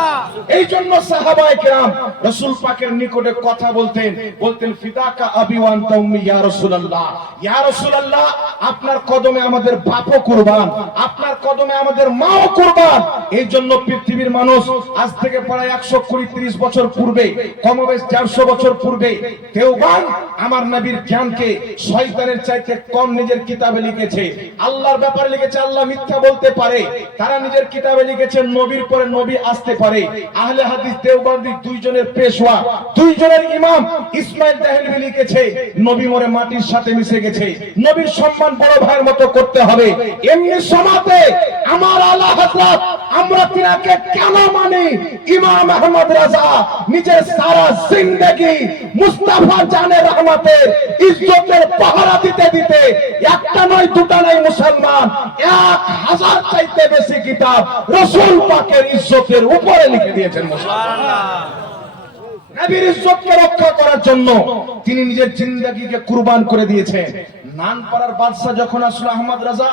এই জন্য সাহাবায়ে কেরাম রাসূল পাকের নিকটে কথা বলতেন ফিদাকা আবি ওয়া আনতা উম্মি ইয়া রাসূলুল্লাহ, ইয়া রাসূলুল্লাহ, আপনার কদমে আমাদের বাপও কুরবান, আপনার কদমে আমাদের মাও কুরবান। এই জন্য পৃথিবীর মানুষ আজ থেকে প্রায় 120-30 বছর পূর্বে, কমবেশ 150 বছর পূর্বে দেওবান আমার নবীর জ্ঞানকে শয়তানের চাইতে কম নিজের কিতাবে লিখেছে। আল্লাহর ব্যাপারে লিখেছে আল্লাহ মিথ্যা বলতে পারে, তারা নিজের কিতাবে লিখেছে নবীর পরে নবী আসতে পারে। আহলে হাদিস দেওবন্দি দুইজনের পেশওয়া, দুইজনের ইমাম ইসমাইল দেহলভি লিখেছে নবী মরে মাটির সাথে মিশে গেছে, নবীর সম্মান বড় ভাইয়ের মতো করতে হবে। এমনি সমাতে আমার আলা হযরত আমরা তিনাকে কেন মানি? ইমাম আহমদ রাজা নিজের সারা জিন্দেগি মুস্তাফা জানে রহমতের ইজ্জতের পাহারা দিতে দিতে একটা নয় দুটা নয় মুসলমান 1000 চাইতে বেশি কিতাব রাসূল পাকের ইজ্জতের উপরে লিখে দিয়েছেন। মুসলমান নবীর ইজ্জতকে রক্ষা করার জন্য তিনি নিজের জিন্দেগিকে কুরবান করে দিয়েছেন। নানপাড়ার বাদশা যখন আসলো আহমদ রাজা,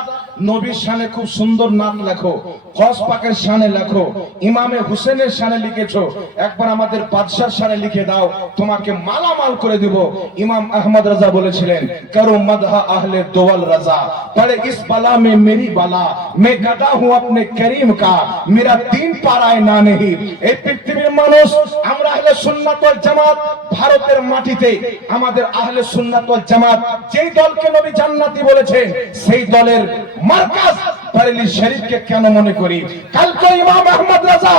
নবীর শানে খুব সুন্দর নাম লেখো, গস পাকের শানে লেখো, ইমামে হুসেনের শানে লিখেছো, একবার আমাদের বাদশার শানে লিখে দাও, তোমাকে মালামাল করে দিব। ইমাম আহমদ রাজা বলেছিলেন করো মদহা আহলে দোয়াল রাজা, পড়ে ইস বালা মে মেরি বালা, মে গাদা হুঁ আপনে করিম কা, মেরা দিন পারায় না নেহি। এই পৃথিবীর মানুষ আমরা আহলে সুন্নাত ওয়াল জামাত, ভারতের মাটিতে আমাদের আহলে সুন্নাত ওয়াল জামাত যেই দলকে নবী জান্নাতি বলেছেন, সেই দলের মার্কাজ বারেলি শরীফকে কেন মনে করি? কালকে ইমাম আহমদ রাজা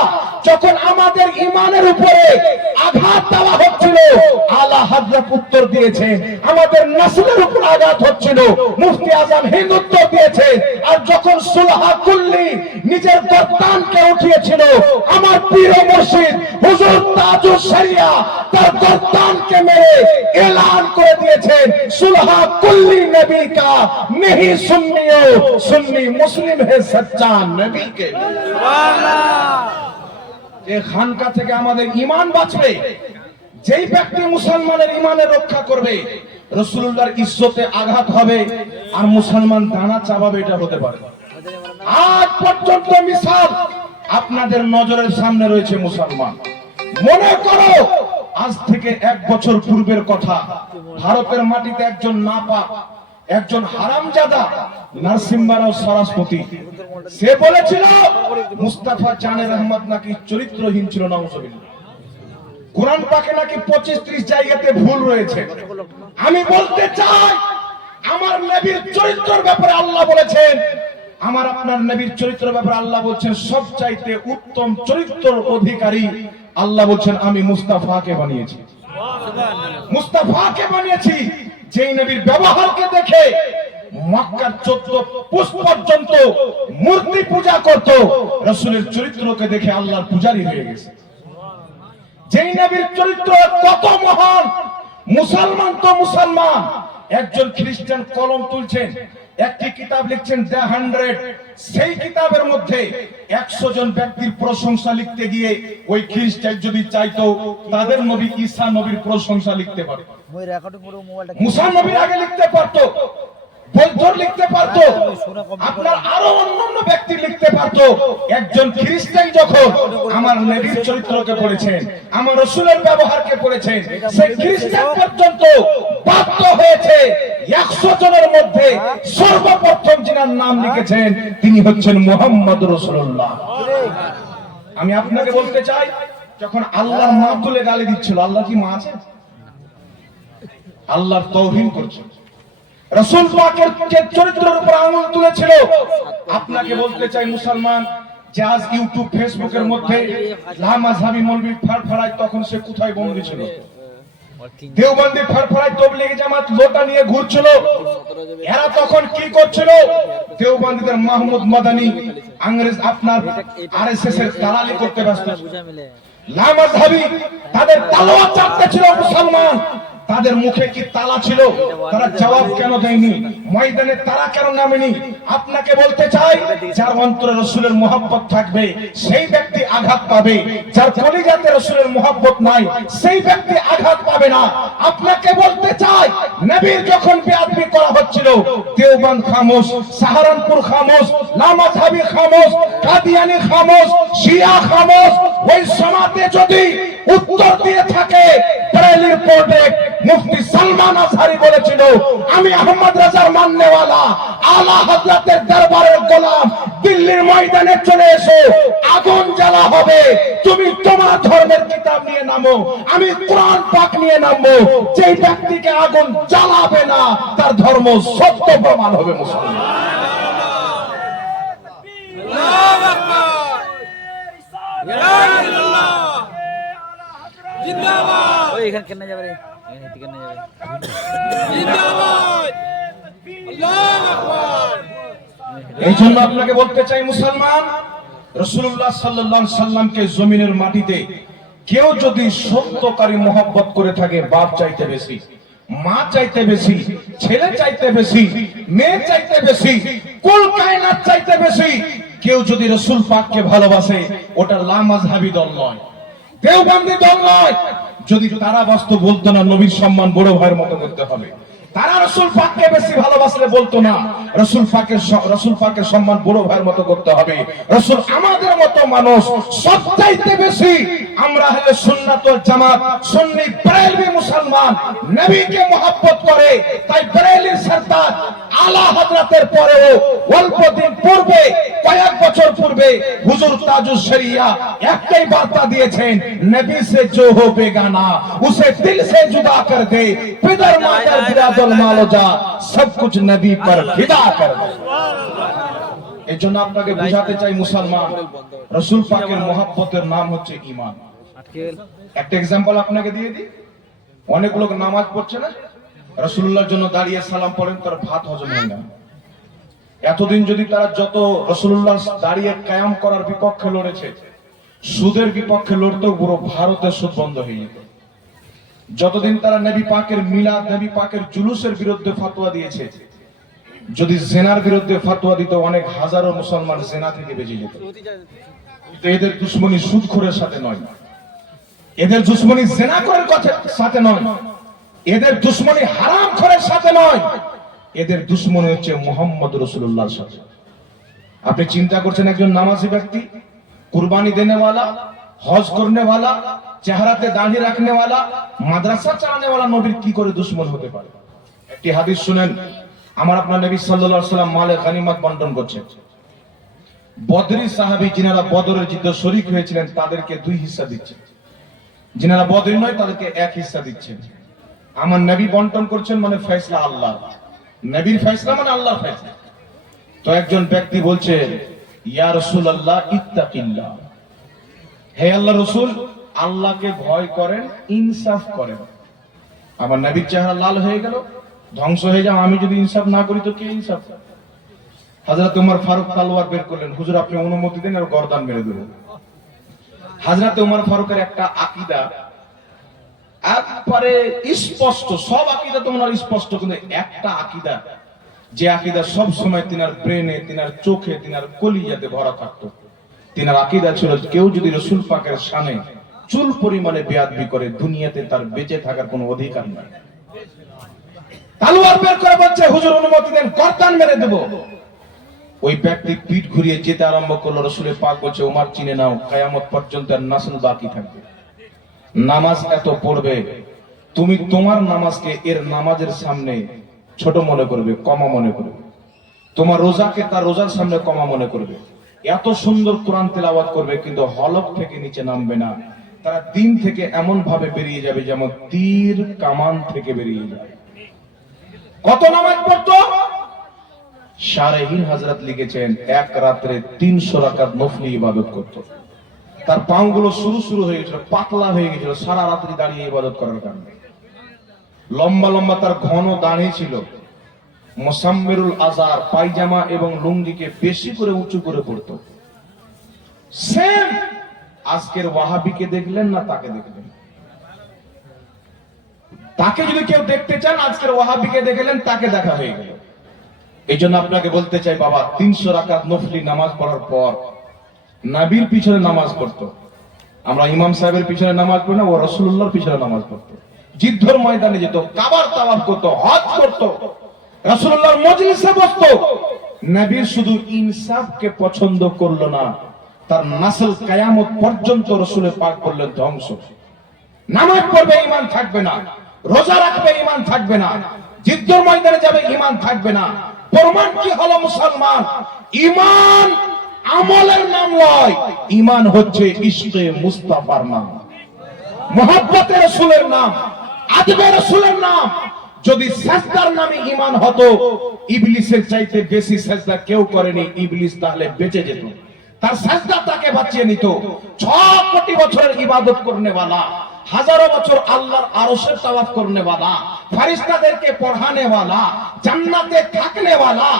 যখন আমাদের ইমানের উপরে আঘাত দেওয়া হচ্ছিল, আলা হযরত উত্তর দিয়েছেন, আমাদের নসলের উপর আঘাত হচ্ছিল, মুফতি আজম হিন্দ উত্তর দিয়েছেন। আর যখন সুলহা কুল্লি নিজের গর্দানকে উঠিয়েছিল, আমার পীর ও মুর্শিদ হুজুর তাজুস শরিয়া তার গর্দানকে মেরে এলান করে দিয়েছেন সুলহা কুল্লি নবী কা नहीं सुन्नियो सुन्नी मुस्लिम है सच्चा नबी के। যে খানকা থেকে আমাদের ঈমান বাঁচবে, যেই ব্যক্তি মুসলমানের ঈমানের রক্ষা করবে, রাসূলুল্লাহর ইজ্জতে আঘাত হবে আর মুসলমান দানা চাবাবে, এটা হতে পারে। আজ পর্যন্ত মিসাল আপনাদের নজরের সামনে রয়েছে মুসলমান। মনে করো আজ থেকে 1 বছর পূর্বের কথা, ভারতের মাটিতে একজন নাপাক, একজন হারামজাদা নরসিংহরাও সরস্বতী, সে বলেছিল মুস্তাফা জানে রহমত নাকি চরিত্রহীন ছিল। নাউজুবিল্লাহ। কোরআন পাকে নাকি 25-30 জায়গাতে ভুল রয়েছে। আমি বলতে চাই আমার নবীর চরিত্রের ব্যাপারে আল্লাহ বলেছেন, আমার আপনার নবীর চরিত্রের ব্যাপারে আল্লাহ বলছেন সবচাইতে উত্তম চরিত্রের অধিকারী আল্লাহ বলছেন আমি মুস্তাফাকে বানিয়েছি। মুস্তাফাকে বানিয়েছি, যেই নবীর ব্যবহারকে দেখে মক্কার 14 পুরুষ পর্যন্ত মূর্তি পূজা করত, রাসূলের চরিত্রকে দেখে আল্লাহর পূজারী হয়ে গেছে। যেই নবীর চরিত্র কত মহান, মুসলমান তো মুসলমান, একজন খ্রিস্টান কলম তুলছেন, একটি কিতাব লিখছেন দ্য 100, সেই কিতাবের মধ্যে 100 জন ব্যক্তির প্রশংসা লিখতে গিয়ে ওই খ্রিস্টান যদি চাইতো তাদের নবী ঈসা নবীর প্রশংসা লিখতে পারত, মুসা নবীর আগে লিখতে পারত, বৌদ্ধর লিখতে পারত, আপনার আরো অন্যান্য ব্যক্তি লিখতে পারত। একজন খ্রিস্টান যখন আমার নবীর চরিত্রকে পড়েছেন, আমার রাসূলের ব্যবহারকে পড়েছেন, সেই খ্রিস্টান পর্যন্ত বাধ্য হয়েছে 100 জনের মধ্যে সর্বপ্রথম যিনার নাম লিখেছেন তিনি হচ্ছেন মুহাম্মদ রাসূলুল্লাহ। আমি আপনাকে বলতে চাই, যখন আল্লাহর মা তুলে গালি দিচ্ছিল, আল্লাহ কি মা আছে? আল্লাহর তাওহীন করছে, রাসূল পাকের চরিত্রের উপর আঙুল তুলেছিল। আপনাকে বলতে চাই মুসলমান, যে আজ ইউটিউব ফেসবুকের মধ্যে লামাযহাবী মৌলবী ফাড়ফাড়ায়, তখন সে কোথায় বন্দী ছিল? দেওবন্দি ফারফরাই তবলিগি জামাত লোটা নিয়ে ঘুরছিল। এরা তখন কি করছিল? দেওবন্দিদের মাহমুদ মাদানি ইংরেজ আপনার আরএসএস এর দালালি করতে ব্যস্ত ছিল। লামাযহাবী তাদের তালোয়া চাপতে ছিল মুসলমান। তাদের মুখে কি তালা ছিল? তারা জবাব কেন দেয়নি? ময়দানে তারা কেন নামেনি? আপনাকে বলতে চাই, যার অন্তরে রাসূলের মুহাব্বত থাকবে সেই ব্যক্তি আঘাত পাবে, যার কলিজাতে রাসূলের মুহাব্বত নাই সেই ব্যক্তি আঘাত পাবে না। আপনাকে বলতে চাই, নবীর যখন বেয়াদবি করা হচ্ছিল, দেওবন্দ খামোশ, সাহারানপুর খামোশ, লামাযহাবী খামোশ, কাদিয়ানী খামোশ, শিয়া খামোশ। ওই সমাজে যদি উত্তর দিয়ে থাকে, বরেলির প্রোটেক্ট মুফতি সালমান আজহারি বলেছিল, আমি আহমদ রাজার মাননেওয়ালা, আলা হযরতের দরবারের গোলাম, দিল্লির ময়দানে চলে এসো, আগুন জ্বালা হবে, তুমি তোমার ধর্মের কিতাব নিয়ে নামো, আমি কোরআন পাক নিয়ে নামবো। যেই ব্যক্তিকে আগুন জ্বালাবে না, তার ধর্ম সত্য প্রমাণ হবে। মুসলমান ওই এখানে কেন যাবে রে? এখানে কেন যাবে? এই জন্য আপনাকে বলতে চাই, মুসলমান, রাসূলুল্লাহ সাল্লাল্লাহু আলাইহি সাল্লামকে জমিনের মাটিতে কেউ যদি সত্যকারী মহব্বত করে থাকে, বাপ চাইতে বেশি, মা চাইতে বেশি, ছেলে চাইতে বেশি, মেয়ে চাইতে বেশি, কুল কায়নাত চাইতে বেশি, কেউ যদি রাসূল পাককে ভালোবাসে, ওটা লামাযহাবী দল নয়, দেওবন্দি দল নয়। যদি তারা বাস্তব বলতো না নবীর সম্মান বড় ভাইয়ের মতো করতে হবে, তারা রাসূল পাককে বেশি ভালোবাসলে বলতো না রাসূল পাকের সম্মান বড় ভাইয়ের মতো করতে হবে। রাসূল আমাদের মতো মানুষ, সবচাইতে বেশি আমরা হলে সুন্নাত ওয়াল জামাত, সুন্নি বেরেলভি মুসলমান, নবীকে মহব্বত করে। তাই বেরেলির সরদার আলা হযরতের পরেও অল্প দিন পূর্বে, কয়েক বছর পূর্বে হুজুর তাজুস শরিয়া একটাই বার্তা দিয়েছেন, নবী সে जो हो बेगाना उसे दिल से जुदा कर दे, पिदर मादर बिरादर मालोजा सब कुछ नबी पर फिदा कर दे। এই জন্য আপনাকে বোঝাতে চাই, মুসলমান, রাসূল পাকের মহব্বতের নাম হচ্ছে ঈমান। একটা एग्जांपल আপনাকে দিয়ে দিই। অনেক লোক নামাজ পড়ছে না, রাসূলুল্লাহর জন্য দাঁড়িয়ে সালাম পড়েন, তার ভাত হজম হয় না। এতদিন যদি তারা যত রাসূলুল্লাহ দাঁড়িয়ে কায়াম করার বিপক্ষে লড়েছে, সুদের বিপক্ষে লড়তেও পুরো ভারতের সুদ বন্ধ হয়ে যেত। যতদিন তারা নবী পাকের মিলাদ, নবী পাকের জুলুসের বিরুদ্ধে ফতোয়া দিয়েছে, যদি জেনার বিরুদ্ধে ফতোয়া দিত, অনেক হাজারো মুসলমান জেনা থেকে বেঁচে যেত। কিন্তু এদের দুশ্মনী সুদখোরের সাথে নয়, এদের দুশ্মনী জেনাখোরের সাথে নয়, এদের দুশ্মনী হারামখোরের সাথে নয়, এদের দুশ্মনী হচ্ছে মুহাম্মদ রাসূলুল্লাহর সাথে। আপনি চিন্তা করছেন, একজন নামাজি ব্যক্তি, কুরবানি দেने वाला, হজ करने वाला, চেহারাতে দাড়ি রাখনে वाला, মাদ্রাসা চালানে वाला নবীর কি করে দুশমন হতে পারে? একটি হাদিস শুনেন। আমার আপনার নবী সাল্লাল্লাহু আলাইহি ওয়াসাল্লাম মালে গনিমত বন্টন করছেন। বদরি সাহাবী যিনারা বদরের যুদ্ধে শরীক হয়েছিলেন, তাদেরকে 2 হিস্সা দিচ্ছেন। যিনারা বদরি নয়, তাদেরকে 1 হিস্সা দিচ্ছেন। আমার নবী বন্টন করছেন, মানে ফয়সালা আল্লাহ, নবীর ফয়সালা মানে আল্লাহর ফয়সালা। তো একজন ব্যক্তি বলছে, ইয়া রাসূলুল্লাহ ইত্তাকিল্লাহ, হে আল্লাহর রাসূল, আল্লাহকে ভয় করেন, ইনসাফ করেন। আমার নবীর চেহারা লাল হয়ে গেল, ধ্বংস হয়ে যাও, আমি যদি ইনসাফ না করি তো কে ইনসাফ? হযরত ওমর ফারুক তলোয়ার বের করলেন, হুজুর আপনি অনুমতি দেন আর গর্দান মেরে দেব। হযরত ওমর ফারুকের একটা আকীদা একবারে স্পষ্ট, সব আকীদা তো ওনার স্পষ্ট, কিন্তু একটা আকীদা, যে আকীদা সব সময় তিনার ব্রেনে, তিনার চোখে, তিনার কলিজাতে ভরা থাকতো। তিনার আকীদা ছিল, কেউ যদি রাসূল পাকের শানে চুল পরিমাণে বেয়াদবি করে, দুনিয়াতে তার বেঁচে থাকার কোনো অধিকার নাই। তলোয়ার বের করে বলছে, হুজুর অনুমতি দেন, গর্দান মেরে দেব। ওই ব্যক্তি পিঠ ঘুরিয়ে যেতে আরম্ভ করলো। রাসূলের পাক বলছে, ওমর চিনে নাও, কিয়ামত পর্যন্ত আর নাসল বাকি থাকবে। নামাজ এত পড়বে, তুমি তোমার নামাজকে এর নামাজের সামনে ছোট মনে করবে, কমা মনে করবে। তোমার রোজাকে তার রোজার সামনে কমা মনে করবে। এত সুন্দর কোরআন তেলাওয়াত করবে, কিন্তু হলক থেকে নিচে নামবে না। তারা দিন থেকে এমন ভাবে বেরিয়ে যাবে যেমন তীর কামান থেকে বেরিয়ে যায়। কত নামাজ পড়তো? শারহিন হযরত লিখেছেন, এক রাতে 300 রাকাত নফলি ইবাদত করত। তার পাগুলো শুরু হয়ে গেছিল, পাতলা হয়ে গেছিল, সারা রাত্রি দাঁড়িয়ে ইবাদত করার কারণে। লম্বা লম্বা তার ঘন দাড়ি ছিল, মোসাম্মিরুল আজার পায়জামা এবং লুঙ্গিকে বেশি করে উঁচু করে পড়তো। সেম আজকের ওয়াহাবিকে দেখলেন না তাকে দেখলেন? তাকে যদি কেউ দেখতে চান, আজকের ওয়াহাবিকে দেখলেন, তাকে দেখা হয়ে গেল। এই জন্য আপনাকে বলতে চাই বাবা, 300 রাকাত নফলি নামাজ পড়ার পর নবীর পিছনে নামাজ পড়তো। আমরা ইমাম সাহেবের পিছনে নামাজ পড়ি না, ও রাসূলুল্লাহর পিছনে নামাজ পড়তো। যুদ্ধের ময়দানে যেত, কাবার তাওয়াফ করতো, হজ করতো, রাসূলুল্লাহর মজলিসে বসতো। নবী শুধু ইনসাফকে পছন্দ করলো না, তার নাসল কিয়ামত পর্যন্ত রাসূল পাক বললেন ধ্বংস। নামাজ পড়বে ঈমান থাকবে না, রোজা রাখবে ঈমান থাকবে না, যুদ্ধের ময়দানে যাবে ঈমান থাকবে না। প্রমাণ কি হলো মুসলমান? ঈমান আমলের নাম নয়, ঈমান হচ্ছে ইশকে মুস্তাফার নাম, মুহাব্বতে রাসূলের নাম, আদবে রাসূলের নাম। যদি সাজদার নামে ঈমান হতো, ইবলিসের চাইতে বেশি সাজদা কেউ করেনি, ইবলিস তাহলে বেঁচে যেত, তার সাজদা তাকে বাঁচিয়ে নিত। 6 কোটি বছরের ইবাদত করনে वाला, হাজারো বছর আল্লাহর আরশের তাওয়াফ করনে वाला, ফেরেশতাদেরকে পড়ানে वाला, জান্নাতে থাকনে वाला।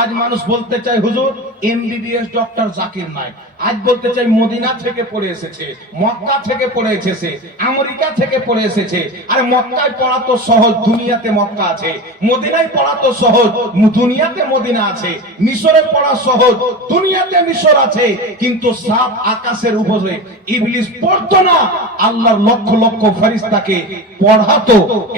আজ মানুষ বলতে চায় হুজুর এমবিবিএস ডক্টর জাকির নায়েক, আজ বলতে চাই মদিনা থেকে পড়ে এসেছে, মক্কা থেকে পড়ে এসেছে, আমেরিকা থেকে পড়ে এসেছে। আরে মক্কায় পড়া তো সহজ, দুনিয়াতে মক্কা আছে। মদিনায় পড়া তো সহজ, দুনিয়াতে মদিনা আছে। মিশরে পড়া সহজ, দুনিয়াতে মিশর আছে। কিন্তু সাত আকাশের উপরে ইবলিস পড়তো না, আল্লাহর লক্ষ লক্ষ ফেরেশতাকে পড়াতো।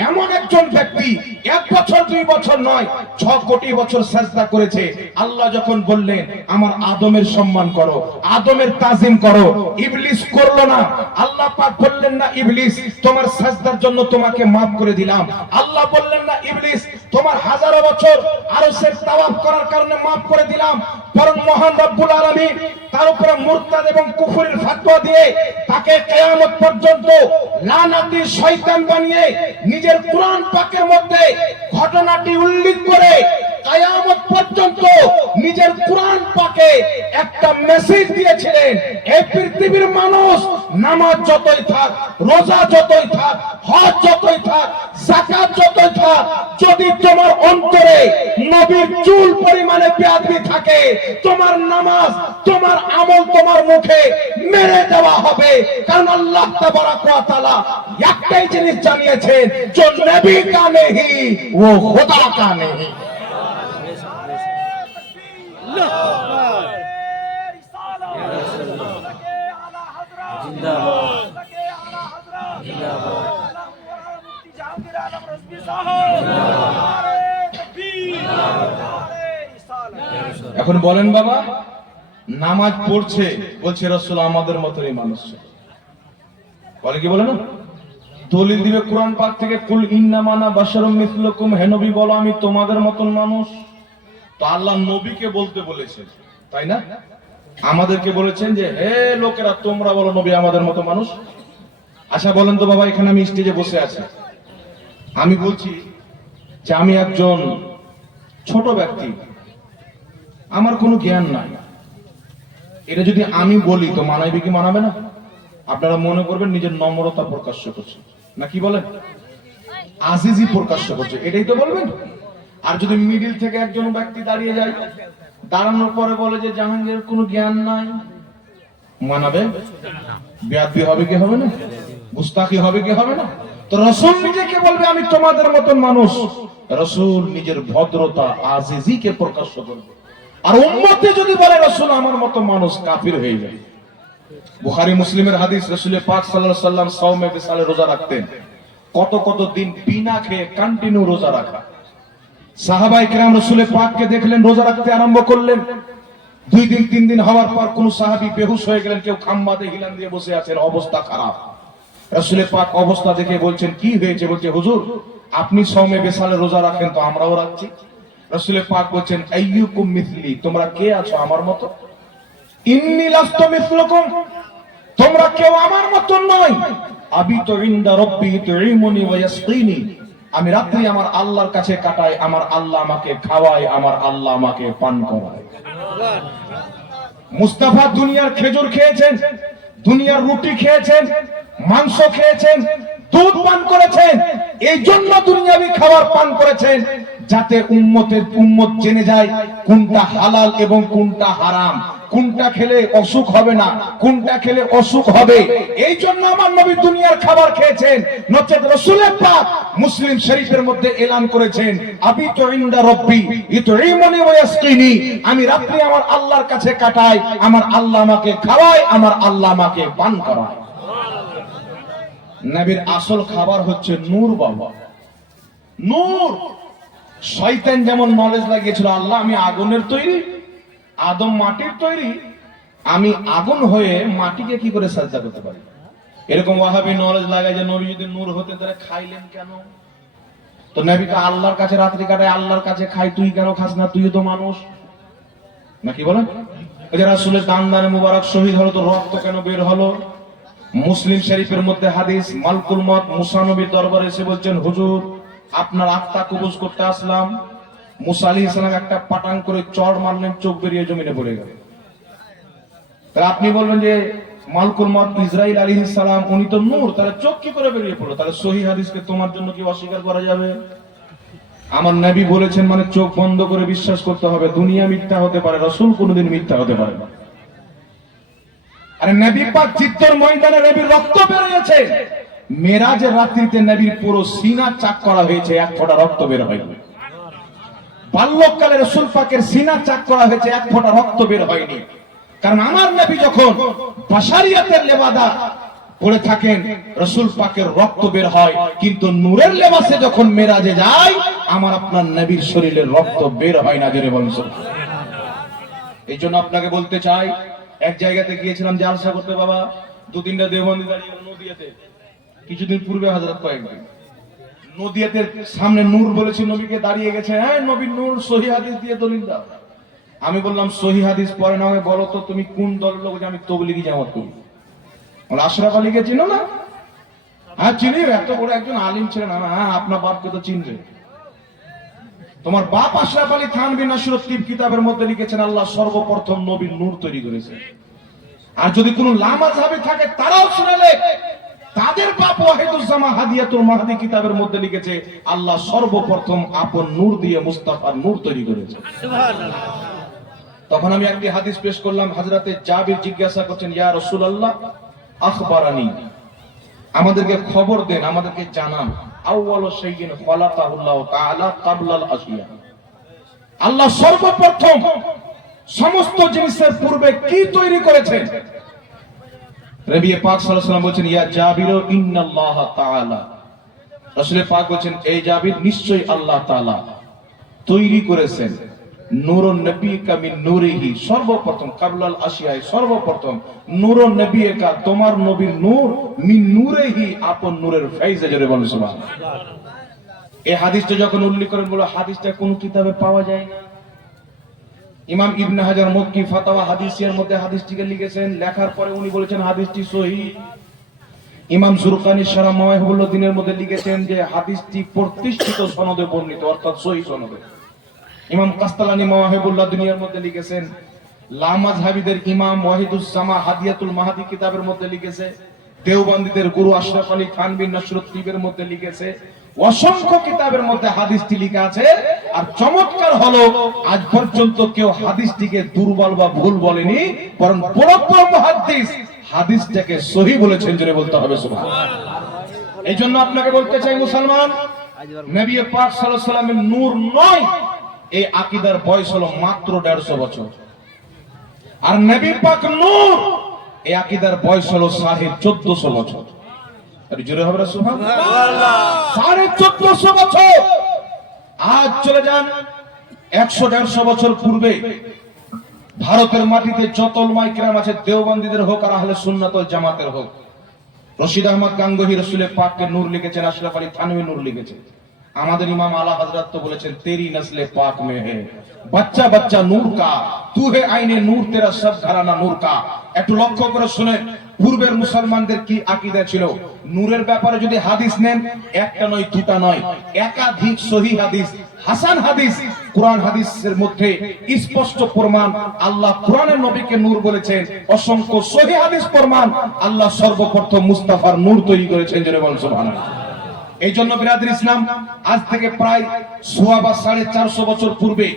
এমন একজন ব্যক্তি 1 বছর 2 বছর নয়, 6 কোটি বছর সাজদা করেছে। আল্লাহ যখন বললেন আমার আদমের সম্মান করো, আদমের তাজিম করো, ইবলিস করলো না। আল্লাহ পাক বললেন না ইবলিস তোমার সাজদার জন্য তোমাকে maaf করে দিলাম। আল্লাহ বললেন না ইবলিস তোমার হাজারো বছর আরশের তাওয়াফ করার কারণে maaf করে দিলাম। বরং মহান রব্বুল আলামিন তার উপরে মুরতাদ এবং কুফরের ফতোয়া দিয়ে তাকে কিয়ামত পর্যন্ত লানাতি শয়তান বানিয়ে নিজের কোরআন পাকের মধ্যে ঘটনাটি উল্লেখ করে কিয়ামত পর্যন্ত নিজের কোরআন পাকে একটা মেসেজ দিয়েছিলেন, এই পৃথিবীর মানুষ নামাজ যতই থাক, রোজা যতই থাক, হজ যতই থাক, যাকাত যতই থাক, যদি তোমার অন্তরে নবীর চুল পরিমাণে বেয়াদবি থাকে, তোমার নামাজ, তোমার আমল তোমার মুখে মেরে দেওয়া হবে। কারণ আল্লাহ তাবারাক ওয়া তাআলা একটাই জিনিস জানিয়েছেন, যে নবী কা নেহি ও খোদা কা নেহি। এখন বলেন বাবা, নামাজ পড়ছে, বলছে রাসূল আমাদের মতই মানুষ, বলে কি বলে না? দলিল দিবে কোরআন পাক থেকে, কুল ইন্নামা আনা বাশারুম মিসলুকুম, হে নবী বলো আমি তোমাদের মতন মানুষ। তো আল্লাহ নবীকে বলতে বলেছেন, তাই না? আমাদেরকে বলেছেন যে হে লোকেরা তোমরা বলো নবী আমাদের মতো মানুষ। আচ্ছা বলেন তো বাবা, এখানে আমি স্টেজে বসে আছি, আমি বলছি যে আমি একজন ছোট ব্যক্তি, আমার কোনো জ্ঞান নাই, এটা যদি আমি বলি তো মানাইবে কি মানাবে না? আপনারা মনে করবেন নিজের নম্রতা প্রকাশ করছে, না কি বলেন? আজিজি প্রকাশ করছে, এটাই তো বলবেন। আর যদি মিডিল থেকে একজন ব্যক্তি দাঁড়িয়ে যায়, দাঁড়ানোর পরে বলে যে জাহাঙ্গীরের কোনো জ্ঞান নাই, মানাবে? বেয়াদবি হবে কি হবে না? গুস্তাখি হবে কি হবে না? তো রাসূল নিজেকে বলবে আমি তোমাদের মতন মানুষ, রাসূল নিজের ভদ্রতা আজিজিকে প্রকাশ করবে। আর উম্মতে যদি বলে রাসূল আমার মতো মানুষ, কাফির হয়ে যায়। বুখারী মুসলিমের হাদিস, রাসূল পাক সাল্লাল্লাহু আলাইহি ওয়াসাল্লাম সাওমে বিসালে রোজা রাখতেন, কত কত দিন বিনা খেয়ে কন্টিনিউ রোজা রাখা। সাহাবায়ে কেরাম রাসূল পাককে দেখলেন রোজা রাখতে আরম্ভ করলেন, 2 দিন 3 দিন হওয়ার পর কোন সাহাবী বেহুশ হয়ে গেলেন, কেউ খাম্বাতে হিলান দিয়ে বসে আছেন, অবস্থা খারাপ। রাসূল পাক অবস্থা দেখে বলছেন কি হয়েছে? বলছে হুজুর আপনি সাওমে বিসালে রোজা রাখেন তো আমরাও রাখছি। রাসূল পাক বলছেন আইয়ুকুম মিসলি, তোমরা কে আছো আমার মতো? ইন্নী লাস্তু মিসলুকুম, তোমরা কেউ আমার মত নয়। আবিতু ইনদা রাব্বি তুইমুনি ওয়া ইয়াসকিনি, আমি রাত্রি আমার আল্লাহর কাছে কাটাই, আমার আল্লাহ আমাকে খাওয়ায়, আমার আল্লাহ আমাকে পান করায়। মুস্তাফা দুনিয়ার খেজুর খেয়েছেন, দুনিয়ার রুটি খেয়েছেন, মাংস খেয়েছেন, দুধ পান করেছেন, এই জন্য দুনিয়াবি খাবার পান করেছেন, যাতে উম্মত জেনে যায় কোনটা হালাল এবং কোনটা হারাম, কোনটা খেলে অসুখ হবে না, কোনটা খেলে অসুখ হবে। এই জন্য আমার নবী দুনিয়ার খাবার খেয়েছেন। নচেত রাসূল পাক মুসলিম শরীফের মধ্যে এলান করেছেন, আবিতু ইনদা রাব্বি ইতঈমুনি ওয়া ইয়াসকিনি, আমি রাত্রি আমার আল্লাহর কাছে কাটাই, আমার আল্লাহ আমাকে খাওয়ায়, আমার আল্লাহ আমাকে পান করায়। নবীর আসল খাবার হচ্ছে নূর। বাবা, নূর। শয়তান যেমন নলেজ লাগিয়েছিল, আল্লাহ আমি আগুনের তৈরি, আদম মাটির তৈরি, আমি আগুন হয়ে মাটিকে কি করে সাজদা করতে পারি। এরকম ওয়াহাবি নলেজ লাগায় যে নবী যদি নূর হতেন তাহলে খাইলেন কেন? তো নবী তো আল্লাহর কাছে রাত্রি কাটায়, আল্লাহর কাছে খাই, তুই কেন খাস না? তুই তো মানুষ নাকি বলেন? ওই যে রাসূলের দান মুবারক শহীদ হলো, তো রক্ত কেন বের হলো? মুসলিম শরীফের মধ্যে হাদিস, মালকুল মত মুসা নবীর দরবারে এসে বলছেন, হুজুর আপনার আত্মা কবজ করতে আসলাম। মুসা আলাইহিস সালাম একটা পাটাং করে চড় মারলেন, চোখ বেরিয়ে জমিনে পড়ে গেল। তাহলে আপনি বলবেন যে মালকুল মত ইসরাইল আলাইহিস সালাম উনি তো নূর, তাহলে চোখ কি করে বেরিয়ে পড়লো? তাহলে সহিহ হাদিসকে তোমার জন্য কি অস্বীকার করা যাবে? আমার নবী বলেছেন মানে চোখ বন্ধ করে বিশ্বাস করতে হবে। দুনিয়া মিথ্যা হতে পারে, রাসূল কোনোদিন মিথ্যা হতে পারে না। আরে নবী পাক জিদ্দর ময়দানে নবীর রক্ত বেরিয়েছে, মেরাজের রাত্রিতে নবীর পুরো সিনা চাক করা হয়েছে, এক ফোঁটা রক্ত বের হয়নি। বাল্যকালে রাসূল পাকের সিনা চাক করা হয়েছে, এক ফোঁটা রক্ত বের হয়নি। কারণ আমার নবী যখন বাশারিয়াতের লেবাদা পড়ে থাকেন, রাসূল পাকের রক্ত বের হয়, কিন্তু নূরের লেবাসে যখন মেরাজে যায়, আমার আপনার নবীর শরীরের রক্ত বের হয় না। জেনে বলুন সুবহানাল্লাহ। এই জন্য আপনাকে বলতে চাই, এক জায়গাতে গিয়েছিলাম জালসা করতে, বাবা দু তিনটা দেওবন্দি দাঁড়িয়ে নদিয়াতে, কিছুদিন পূর্বে হযরত কয়েকদিন নদিয়াতে সামনে নূর বলেছি, নবীকে দাঁড়িয়ে গেছে, হ্যাঁ নবীর নূর, সহিহ হাদিস দিয়ে দলিল দাও। আমি বললাম সহিহ হাদিস পরে না হয় বলো তো তুমি কোন দলের লোক? আমি তবলিগি জামাত করি। বলে আশরাফ আলীকে চিনো না? হ্যাঁ চিনি, এত বড় একজন আলিম ছিলেন। হ্যাঁ আপনার বাপকে তো চিনবে। তোমার বাপ আশরাফ আলী থানভী নাসরুত তিব কিতাবের মধ্যে লিখেছেন, আল্লাহ সর্বপ্রথম নবীর নূর তৈরি করেছে। আর যদি কোনো লামাযহাবী থাকে তারাও শুনালে, তাদের বাপ ওয়াহিদুজ্জামান হাদিয়াতুল মাহদি কিতাবের মধ্যে লিখেছে, আল্লাহ সর্বপ্রথম আপন নূর দিয়ে মুস্তাফার নূর তৈরি করেছে। সুবহানাল্লাহ। তখন আমি একটি হাদিস পেশ করলাম, হযরতে জাবির জিজ্ঞাসা করছেন, ইয়া রাসূলুল্লাহ আখবারানি, আমাদেরকে খবর দেন, আমাদেরকে জানান, আউয়ালু শাইইন খালাকাহুল্লাহু তাআলা ক্বাবলাল আশিয়া, আল্লাহ সর্বপ্রথম সমস্ত জিনিসের পূর্বে কি তৈরি করেছেন? নবী পাক সাল্লাল্লাহু আলাইহি ওয়াসাল্লাম বলেন, ইয়া জাবির ইন্নাল্লাহ তাআলা, রাসূল পাক বলেন, এই জাবির নিশ্চয়ই আল্লাহ তাআলা তৈরি করেছেন নূরুন নবিয়্যিকা মিন নূরিহি, সর্বপ্রথম ক্বাবলাল আশিয়ায়, সর্বপ্রথম নূরুন নবিয়্যিকা, তোমার নবীর নূর, মিন নূরিহি, আপন নূরের ফয়জে। জোরে বলুন সুবহানাল্লাহ। এই হাদিসটা যখন উল্লেখ করেন, বলে হাদিসটা কোন কিতাবে পাওয়া যায় না। ইমাম ইবনে হাজার মক্কি ফাতাওয়া হাদিসিয়ার মধ্যে হাদিসটিকে লিখেছেন, লেখার পরে উনি বলেছেন হাদিসটি সহিহ। ইমাম জুরকানি শারা মাওয়াহিবুদ্দিনের মধ্যে লিখেছেন যে হাদিসটি প্রতিষ্ঠিত সনদে বর্ণিত, অর্থাৎ সহিহ সনদে। ইমাম কাস্তালানি মাওয়াহিবুদ্দিনের মধ্যে লিখেছেন, লামাযহাবীদের ইমাম ওয়াহিদুজ্জামান হাদিয়াতুল মাহদি কিতাবের মধ্যে লিখেছে, দেওবন্দীদের গুরু আশরাফ আলী থানভী নাসরুত তিবের মধ্যে লিখেছে, অসংখ্য কিতাবের মধ্যে হাদিসটি লেখা আছে। আর চমৎকার হলো, আজ পর্যন্ত কেউ হাদিসটিকে দুর্বল বা ভুল বলেনি, বরং বড় বড় মুহাদ্দিস হাদিসটাকে সহিহ বলেছেন। জোরে বলতে হবে সুবহানাল্লাহ। এই জন্য আপনাকে বলতে চাই, মুসলমান, নবী পাক সাল্লাল্লাহু আলাইহি ওয়াসাল্লামের নূর নয়, এই আকীদার বয়স হলো মাত্র 150 বছর। আর নবী পাক নূর, এই আকীদার বয়স হলো 1450 বছর। আর জোরে হবে সুবহানাল্লাহ, 1450 বছর। আজ চলে যান 100-150 বছর পূর্বে, ভারতের মাটিতে যত উলামায়ে কিরাম আছে, দেওবন্দীদের হোক আর আহলে সুন্নাত ওয়াল জামাতের হোক, রশিদ আহমদ গাঙ্গোহী রাসূল পাককে নূর লিখেছেন, আশরাফ আলী থানভী নূর লিখেছেন। আমাদের ইমাম আলা হযরত তো বলেছেন, তেরি নসলে পাক মে হে বাচ্চা বাচ্চা নূর কা, তু হে আইনে নূর, তেরা সব ঘরানা নূর কা। একটু লক্ষ্য করে শুনেন, পূর্বের মুসলমানদের কি আকীদা ছিল। নূরের ব্যাপারে যদি হাদিস নেন, একটা নয়, দুটা নয়, একাধিক সহিহ হাদিস, হাসান হাদিস, কোরআন হাদিসের মধ্যে স্পষ্ট প্রমাণ, আল্লাহ কোরআনের নবীকে নূর বলেছেন। অসংখ্য সহিহ হাদিস প্রমাণ, আল্লাহ সর্বপ্রথম মুস্তাফার নূর তৈরি করেছেন। জোরে বলুন সুবহানাল্লাহ। এই জন্য বিরাদর ইসলাম, আজ থেকে প্রায় 450 বছর পূর্বে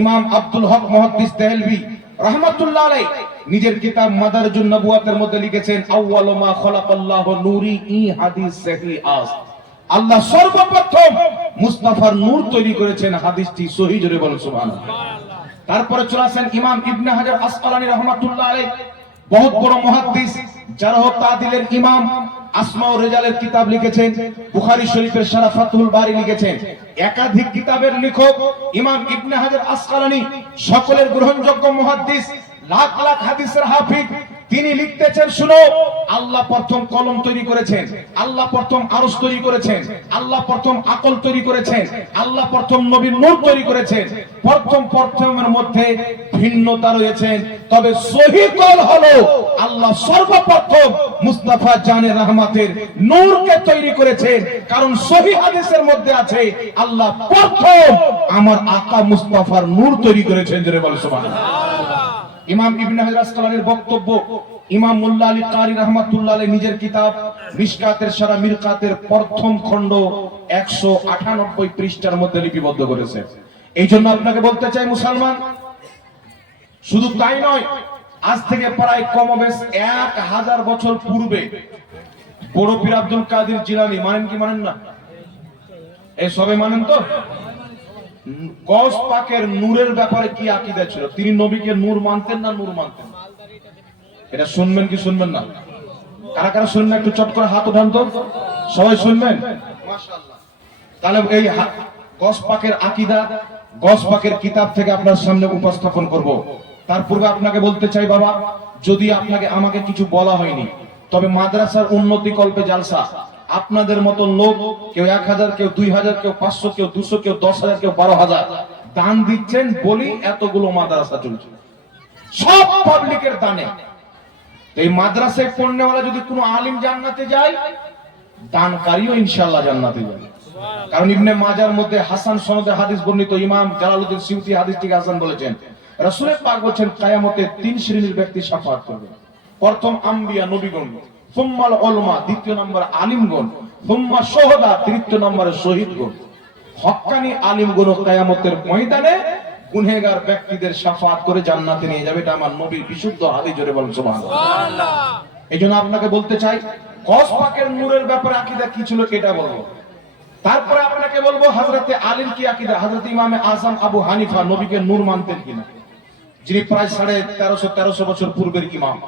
ইমাম আব্দুল হক মুহাদ্দিস দেহলভী রাহমাতুল্লাহ আলাইহি নিজের কিতাব মাদারিজুন নবুওয়াতের মধ্যে লিখেছেন, আউয়ালু মা খালাকাল্লাহু নূরি ই হাদিস সহিহ আস। আল্লাহ সর্বপ্রথম মুস্তাফার নূর তৈরি করেছেন, হাদিসটি সহিহ, জোরে বলুন সুবহানাল্লাহ। তারপরে চলে আসেন ইমাম ইবনে হাজার আসকালানী রাহমাতুল্লাহ আলাইহি, বহুত বড় মুহাদ্দিস, জারহ ও তাদিলের ইমাম, আসমা ও রিজালের কিতাব লিখেছেন, বুখারী শরীফের শারহ ফাতহুল বারী লিখেছেন। একাধিক কিতাবের লেখক ইমাম ইবনে হাজার আসকালানী, সকলের গ্রহণযোগ্য মুহাদ্দিস, লাখ লাখ হাদিসের হাফিজ। তিনি লিখতেছেন, শুনো, আল্লাহ প্রথম কলম তৈরি করেছেন, আল্লাহ প্রথম আরশ তৈরি করেছেন, আল্লাহ প্রথম আকল তৈরি করেছেন, আল্লাহ প্রথম নবীর নূর তৈরি করেছেন। প্রথমের মধ্যে ভিন্নতা রয়েছে, তবে সহিহ কল হলো আল্লাহ সর্বপ্রথম মুস্তাফা জানে রহমতের নূরকে তৈরি করেছেন। কারণ সহিহ হাদিসের মধ্যে আছে, আল্লাহ প্রথম আমার আকা মুস্তাফার নূর তৈরি করেছেন, জোরে বলো সুবহানাল্লাহ। ইমাম ইবনে হাজার আসকালানীর বক্তব্য ইমাম মোল্লা আলী কারি রাহমাতুল্লাহ আলাইহি নিজের কিতাব মিশকাতের সারা মিরকাতের প্রথম খণ্ড 198 পৃষ্ঠার মধ্যে লিপিবদ্ধ করেছে। এই জন্য আপনাকে বলতে চাই মুসলমান, শুধু তাই নয়, আজ থেকে প্রায় কমবেশ 1000 বছর পূর্বে বড় পীর আব্দুল কাদের জিলানী, মানেন কি মানেন না? এই সবে মানেন তো? গস পাকের নূরের ব্যাপারে কি আকীদা ছিল? তিনি নবীকে নূর মানতেন না নূর মানতেন? এটা শুনবেন কি শুনবেন না? কারা কারা শুনবেন একটু চট করে হাত উঠান তো, সবাই শুনবেন? মাশাআল্লাহ। তাহলে এই গস পাকের আকীদা, গস পাকের কিতাব থেকে আপনার সামনে উপস্থাপন করব। তার পূর্বে আপনাকে বলতে চাই বাবা, যদি আমাকে কিছু বলা হয়নি, তবে মাদ্রাসার উন্নতি কল্পে জালসা, আপনাদের মতো লোক, কেউ 1000, কেউ 2000, কেউ 500, কেউ 200, কেউ 10,000, কেউ 12,000 দান দিচ্ছেন বলি এতগুলো মাদ্রাসা চলছে, সব পাবলিকের দানে। এই মাদ্রাসায় পড়নেওয়ালা যদি কোনো আলিম জান্নাতে যায়, দানকারীও ইনশাআল্লাহ জান্নাতে যাবে। কারণ ইবনে মাজার মধ্যে হাসান সনদে হাদিস বর্ণিত, ইমাম জালালউদ্দিন সিউতি হাদিসটিকে হাসান বলেছেন। রাসূল পাক বলেছেন, কিয়ামতে 3 শ্রেণীর ব্যক্তি শাফাআত করবে। প্রথম আম্বিয়া, নবীগণ, সুম্মাল উলামা, দ্বিতীয় নম্বরে আলিমগণ, সুম্মা শুহাদা, তৃতীয় নম্বরে শহীদগণ। হক্কানি আলিমগণ কিয়ামতের ময়দানে গুনাহগার ব্যক্তিদের শাফাআত করে জান্নাতে নিয়ে যাবে। এটা আমার নবীর বিশুদ্ধ হাদিস, জোরে বলুন সুবহানাল্লাহ। এইজন্য আপনাকে বলতে চাই, গস পাকের নূরের ব্যাপারে আকীদা কি ছিল এটা বলবো। তারপরে আপনাকে বলবো হযরতে আলীর কি আকীদা, হযরত ইমামে আযম আবু হানিফা নবীকে নূর মানতেন কিনা, যিনি প্রায় 1350 বছর পূর্বের ইমাম।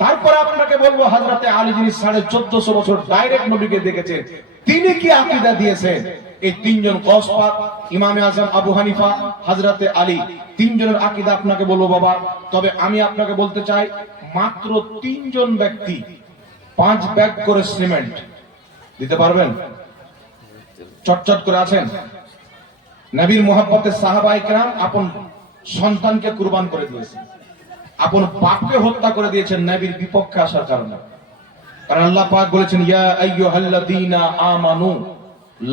তারপরে আপনাকে বলবো হযরতে আলী, যিনি 1450 বছর ডাইরেক্ট নবীকে দেখেছেন, তিনি কি আকীদা দিয়েছেন। এই তিনজন গস পাক, ইমামে আযম আবু হানিফা, হযরতে আলী, তিনজনের আকীদা আপনাকে বলবো বাবা। তবে আমি আপনাকে বলতে চাই, মাত্র 3 জন ব্যক্তি 5 ব্যাগ করে সিমেন্ট দিতে পারবেন? চটচট করে আছেন? নবীর মুহাব্বতে সাহাবায়ে কেরাম আপন সন্তানকে কুরবান করে দিয়েছেন, আপন বাপকে হত্যা করে দিয়েছেন নবীর বিপক্ষে আসার কারণে। কারণ আল্লাহ পাক বলেছেন, ইয়া আইয়ুহাল্লাযীনা আমানু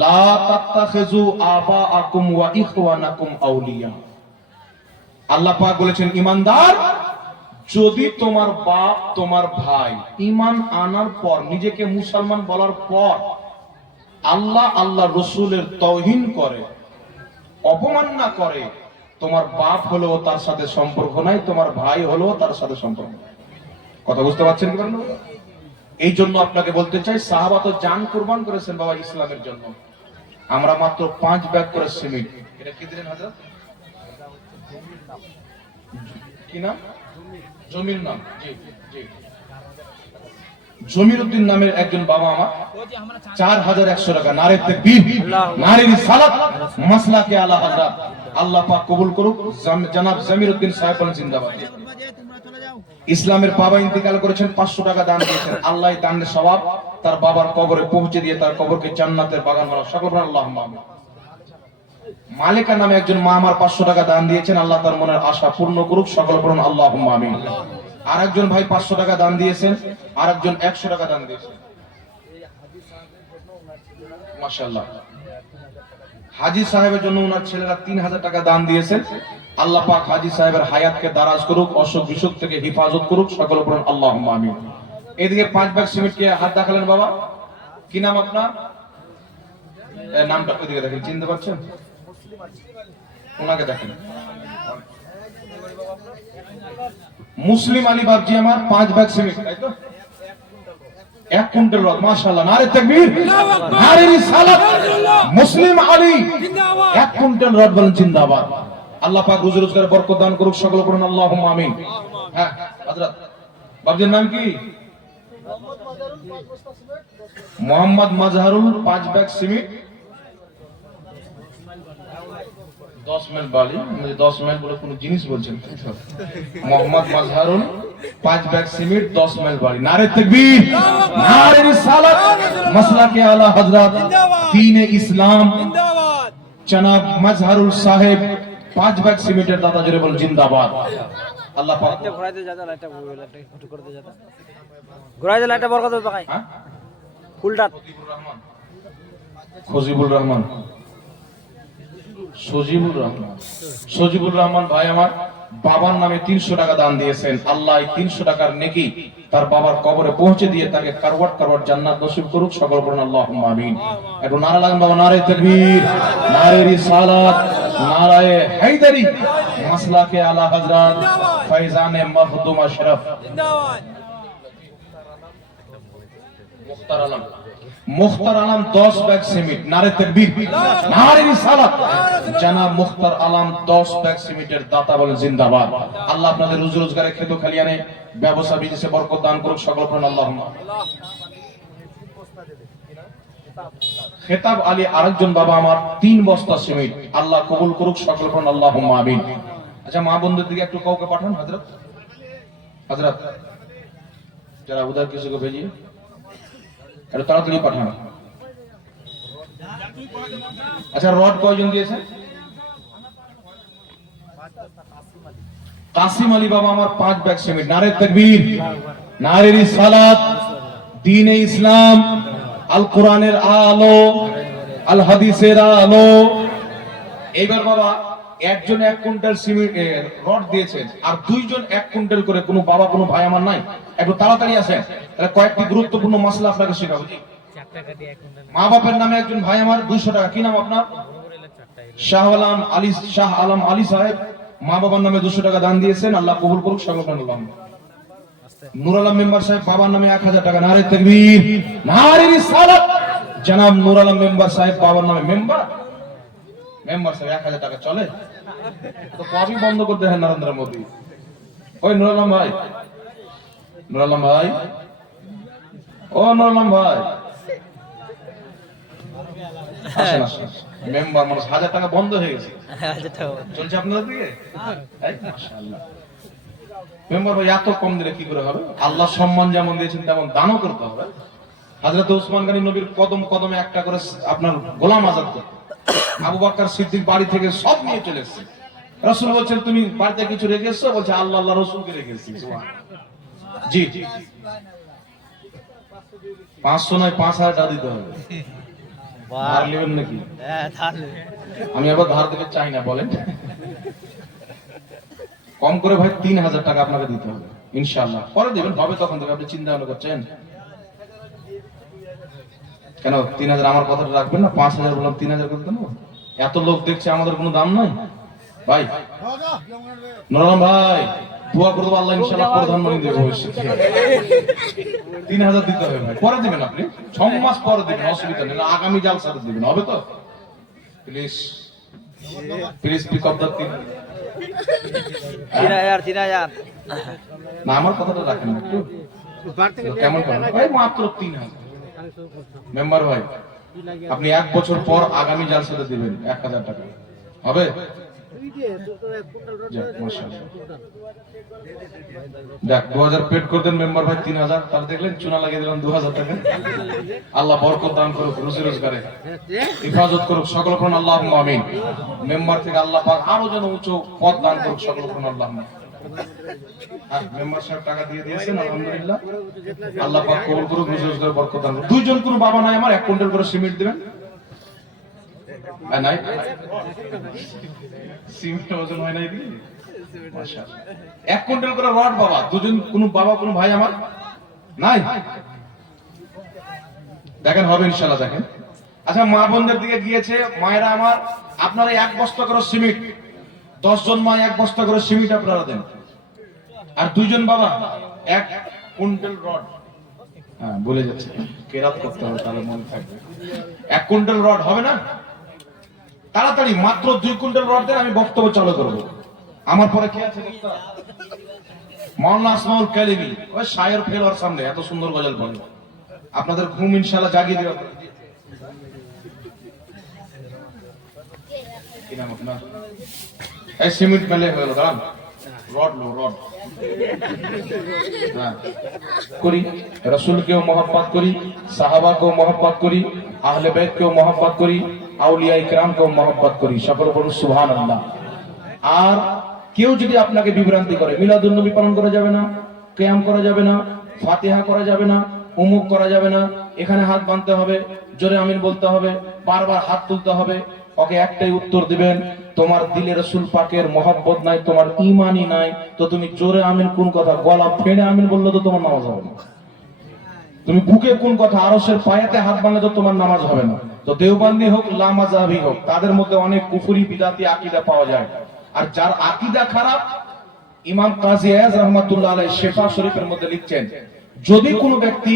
লা তাত্তাখিযু আবাআকুম ওয়া ইখওয়ানাকুম আউলিয়া। আল্লাহ পাক বলেছেন, ঈমানদার, যদি তোমার বাপ, তোমার ভাই ঈমান আনার পর, নিজেকে মুসলমান বলার পর আল্লাহ আল্লাহ রাসূলের তাওহীন করে, অপমাননা করে, তোমার বাপ হলেও তার সাথে সম্পর্ক নাই, তোমার ভাই হলেও তার সাথে সম্পর্ক নাই। কথা বুঝতে পারছেন কি বলুন? এই জন্য আপনাকে বলতে চাই, সাহাবা তো জান কুরবান করেছেন বাবা ইসলামের জন্য। আমরা মাত্র 5 ব্যাগ করে সিমেন্ট। এটা কি দিলেন হযরত? কি নাম? জমির নাম। জি জি, জমির উদ্দিন নামের একজন বাবা আমার 4100 টাকা। নারে তাকবীর, নারে রিসালাত, মাসলাকে আলা হযরত। আল্লাহ পাক কবুল করুক। জনাব জমির উদ্দিন সাহেব বলেন জিন্দাবাদ। ইসলামের বাবা ইন্তেকাল করেছেন, 500 টাকা দান দিয়েছেন। আল্লাহ দানের সওয়াব তার বাবার কবরে পৌঁছে দিয়ে তার কবরকে জান্নাতের বাগান বানাক। সকল বলেন আল্লাহুম্মা আমিন। মালিকা নামে একজন মা আমার 500 টাকা দান দিয়েছেন, আল্লাহ তার মনের আশা পূর্ণ করুক। সকল বলেন আল্লাহুম্মা আমিন। আরেকজন ভাই 500 টাকা দান দিয়েছেন, আরেকজন 100 টাকা দান দিয়েছেন। মাশাআল্লাহ। হাজী সাহেবের জন্য ওনার ছেলেরা 3000 টাকা দান দিয়েছেন। আল্লাহ পাক হাজী সাহেবের হায়াতকে দারাজ করুক, অসুখ বিসুখ থেকে হেফাজত করুক। সকল বলেন আল্লাহুম্মা আমিন। এদিকে 5 ব্যাগ সিমেন্ট কে হাত দেখালেন বাবা? কি নাম আপনার? নামটা ওইদিকে দেখেন, চিনতে পারছেন? ওনাকে দেখেন, মুসলিম আলী বাবজি আমার 5 ব্যাগ সিমেন্ট, তাই তো? 1 কুইন্টাল রড, মাশাআল্লাহ, নারে তাকবীর, নারে রিসালাত। মুসলিম আলী 1 কুইন্টাল রড বলেন জিন্দাবাদ। আল্লাহ পাক রুজি রোজগারে বরকত দান করুক, সকল করুন আল্লাহুম্মা আমিন। হ্যাঁ হযরত বাবজির নাম কি? Mohammad Mazharul, 5 bag cement, 10 mile বালি, 10 মাইল বলে কোন জিনিস বলছেন? Mohammad Mazharul, 5 bag cement, 10 mile বালি। নারে তাকবীর, নারে রিসালাত, মাসলাকে আলা হযরত দ্বীনে ইসলাম জনাব মাজহারুল সাহেব 5 ব্যাগ সিমেন্টের দাদা, জোরে বল জিন্দাবাদ। আল্লাহ পাক ঘোরাইতে যাতা, লাইটটা একটু করতে যাতা, ঘোরাইতে লাইটটা বরকত পাকাই। হ্যাঁ, ফুলটা সজিবুর রহমান, সজিবুর রহমান, সজিবুর রহমান ভাই আমার বাবার নামে 300 টাকা দান দিয়েছেন। আল্লাহ এই 300 টাকার নেকি তার বাবার কবরে পৌঁছে দিয়ে তাকে কারওয়াট কারওয়াট জান্নাত নসিব করুক, সকল বলুন আল্লাহুম্মা আমিন। একটু নারা লাগান বাবা, নারে তাকবীর, নারে রিসালাত, নারায়ে হায়দারি, মাসলাকে আলা হযরত ফয়জানে মখদুম আশরাফ মুখতার আলম, মুখতার আলম 10 ব্যাগ সিমেন্ট, নারে তাকবীর, নারে রিসালাত, জনাব মুখতার আলম 10 ব্যাগ সিমেন্টের দাতা বলেন জিন্দাবাদ। আল্লাহ আপনাদের রুজি রোজগারে খেতো খালিয়ানে ব্যবসা বিজনেসে বরকত দান করুক, সকল বলেন আল্লাহুম্মা। খেতাব আলী আরেকজন বাবা আমার 3 বস্তা সিমেন্ট, আল্লাহ কবুল করুক, সকল বলেন আল্লাহুম্মা আমিন। আচ্ছা, মা বন্ধুদের দিকে একটু কাউকে পাঠান, হযরত হযরত যারা উদার কিছুকে ভেজিয়ে একটু তাড়াতাড়ি পাঠান। আচ্ছা, রড কয়জন দিয়েছে? কাসিম আলী বাবা আমার 5 ব্যাগ সিমেন্ট, নারে তাকবীর, নারে রিসালাত, দ্বীনে ইসলাম, আল কোরআনের আলো, আল হাদিসের আলো। এইবার বাবা একজন 1 কুইন্টাল সিমেন্ট রড দিয়েছেন, আর 2 জন 1 কুইন্টাল করে। কোনো বাবা কোনো ভাই আমার নাই? একটু তাড়াতাড়ি আসেন, তাহলে কয়েকটি গুরুত্বপূর্ণ মাসলা আপনাকে শেখাবো। মা বাবার নামে একজন ভাই আমার 200 টাকা, কি নাম আপনার? শাহ আলম আলী সাহেব, মা বাবার নামে 200 টাকা দান দিয়েছেন, আল্লাহ কবুল করুক, সকল বলেন আল্লাহুম্মা। নূর আলম মেম্বার সাহেব বাবার নামে 1000 টাকা, নারে তাকবীর, নারে রিসালাত, জনাব নূর আলম মেম্বার সাহেব বাবার নামে মেম্বার সাহেব 1000 টাকা চলে তো? কবি বন্ধ করতে হয় নরেন্দ্র মোদী। ওই নূর আলম ভাই, নূর আলম ভাই, ও নূর আলম ভাই, আসেন আসেন। মেম্বার মানুষ 1000 টাকা বন্ধ হয়ে গেছে, চলছে আপনাদের দিকে? এই মাশাআল্লাহ। মেম্বার ভাই এত কম দিলে কি করে হবে? আল্লাহ সম্মান যেমন দিয়েছেন তেমন দানও করতে হবে। হযরত ওসমান গনি নবীর কদম কদমে একটা করে আপনার গোলাম আজাদ করতেন। আবু বকর সিদ্দিক বাড়ি থেকে সব নিয়ে চলে এসেছে। রাসূল বলছেন, তুমি বাড়িতে কিছু রেখে এসেছো? বলছে, আল্লাহ আল্লাহ রাসূলকে রেখে এসেছি। সুবহানাল্লাহ। জি, 500 নয় 5000 টাকা দিতে হবে। ধার নেবেন নাকি? আমি আবার ধার দিতে চাই না, বলেন। কম করে ভাই 3000 টাকা আপনাকে দিতে হবে ইনশাআল্লাহ। পরে দেবেন, হবে তখন থেকে, আপনি চিন্তা ভাবনা করছেন কেন? 3000 আমার কথাটা রাখবেন না? 5000 বললাম, 3000 করে দেবো? এত লোক দেখছে, আমাদের কোনো দাম নাই ভাই। নরম ভাই, দোয়া করে দেবো, আল্লাহ ইনশাআল্লাহ প্রধানমন্ত্রী দেবে ভবিষ্যতে। 3000 দিতে হবে ভাই, পরে দিবেন আপনি, 6 মাস পরে দিবেন, অসুবিধা নেই। আগামী জালসাতে দিবেন, হবে তো? Please please pick up the 3000 না, আমার কথাটা রাখেন একটু। কেমন করেন ভাই? মাত্র 3000। মেম্বার ভাই, আপনি 1 বছর পর আগামী জালসাতে দিবেন 1000 টাকা, হবে? দেখ 2000 পেড করে দেন মেম্বার ভাই, 3000। তার দেখলেন চুনা লাগিয়ে দিলাম 2000 টাকা। আল্লাহ বরকত দান করুক, রুজি রোজগারে হেফাজত করুক, সকল করুন আল্লাহুম্মা আমিন। মেম্বার থেকে আল্লাহ পাক আরো যেন উঁচু পদ দান করুক, সকল করুন আল্লাহুম্মা। আর মেম্বার সাহেব টাকা দিয়ে দিয়েছেন, আলহামদুলিল্লাহ। আল্লাহ পাক কবুল করুক, রুজি রোজগারে বরকত দান করুক। 2 জন কোনো বাবা নাই আমার, 1 কুইন্টাল করে সিমেন্ট দিবেন। নাই সিমেন্ট ওজন হয় নাই দিদি, মাশাআল্লাহ। 1 কুইন্টাল করে রড বাবা, 2 জন কোনো বাবা কোনো ভাই আমার নাই? দেখেন হবে ইনশাআল্লাহ। দেখেন আচ্ছা, মা বোনদের দিকে গিয়েছে, মায়েরা আমার, আপনারা 1 বস্তা করে সিমেন্ট, 10 জন মা 1 বস্তা করে সিমেন্ট আপনারা দেন। আর 2 জন বাবা 1 কুইন্টাল রড, হ্যাঁ বলে যাচ্ছে, কেরাত করতে হবে তাহলে মনে থাকবে। 1 কুইন্টাল রড হবে না? তাড়াতাড়ি মাত্র 2 কুইন্টাল রড দেন, আমি বক্তব্য চালু করব। আমার পরে কে আছে দেখতে? মাওলানা আসমাউল কালিমি, ওই শায়ের ফেলোয়ার সামনে এত সুন্দর গজল বলে, আপনাদের ঘুম ইনশাআল্লাহ জাগিয়ে দেবে। কি নাম আপনার? এই সিমেন্ট মেলে হয়ে গেল, দাঁড়ান, রড লো, রড। হ্যাঁ করি, রাসূলকেও মহব্বত করি, সাহাবাকেও মহব্বত করি, আহলে বাইতকেও মহব্বত করি, আউলিয়া ইকরামকেও মহব্বত করি। সকলে বলুন সুবহানাল্লাহ। আর কেউ যদি আপনাকে বিভ্রান্তি করে, মিলাদুন নবী পালন করা যাবে না, কিয়াম করা যাবে না, ফাতিহা করা যাবে না, উমুক করা যাবে না, এখানে হাত বাঁধতে হবে, জোরে আমিন বলতে হবে, বারবার হাত তুলতে হবে, ওকে একটাই উত্তর দিবেন, তোমার দিলে রাসূল পাকের মহব্বত নাই, তোমার ঈমানই নাই, তো তুমি জোরে আমিন কোন কথা, গলা ফেড়ে আমিন বললে তো তোমার নামাজ হবে না। তুমি বুকে কোন কথা, আরশের পায়াতে হাত বাঁধলে তো তোমার নামাজ হবে না। তো দেওবন্দি হোক, লামাজাবি হোক, তাদের মধ্যে অনেক কুফরি বিদাতি আকীদা পাওয়া যায়। আর যার আকীদা খারাপ, ইমাম কাজী আয়াজ রাহমাতুল্লাহ আলাইহি শিফা শরীফের মধ্যে লিখছেন, যদি কোনো ব্যক্তি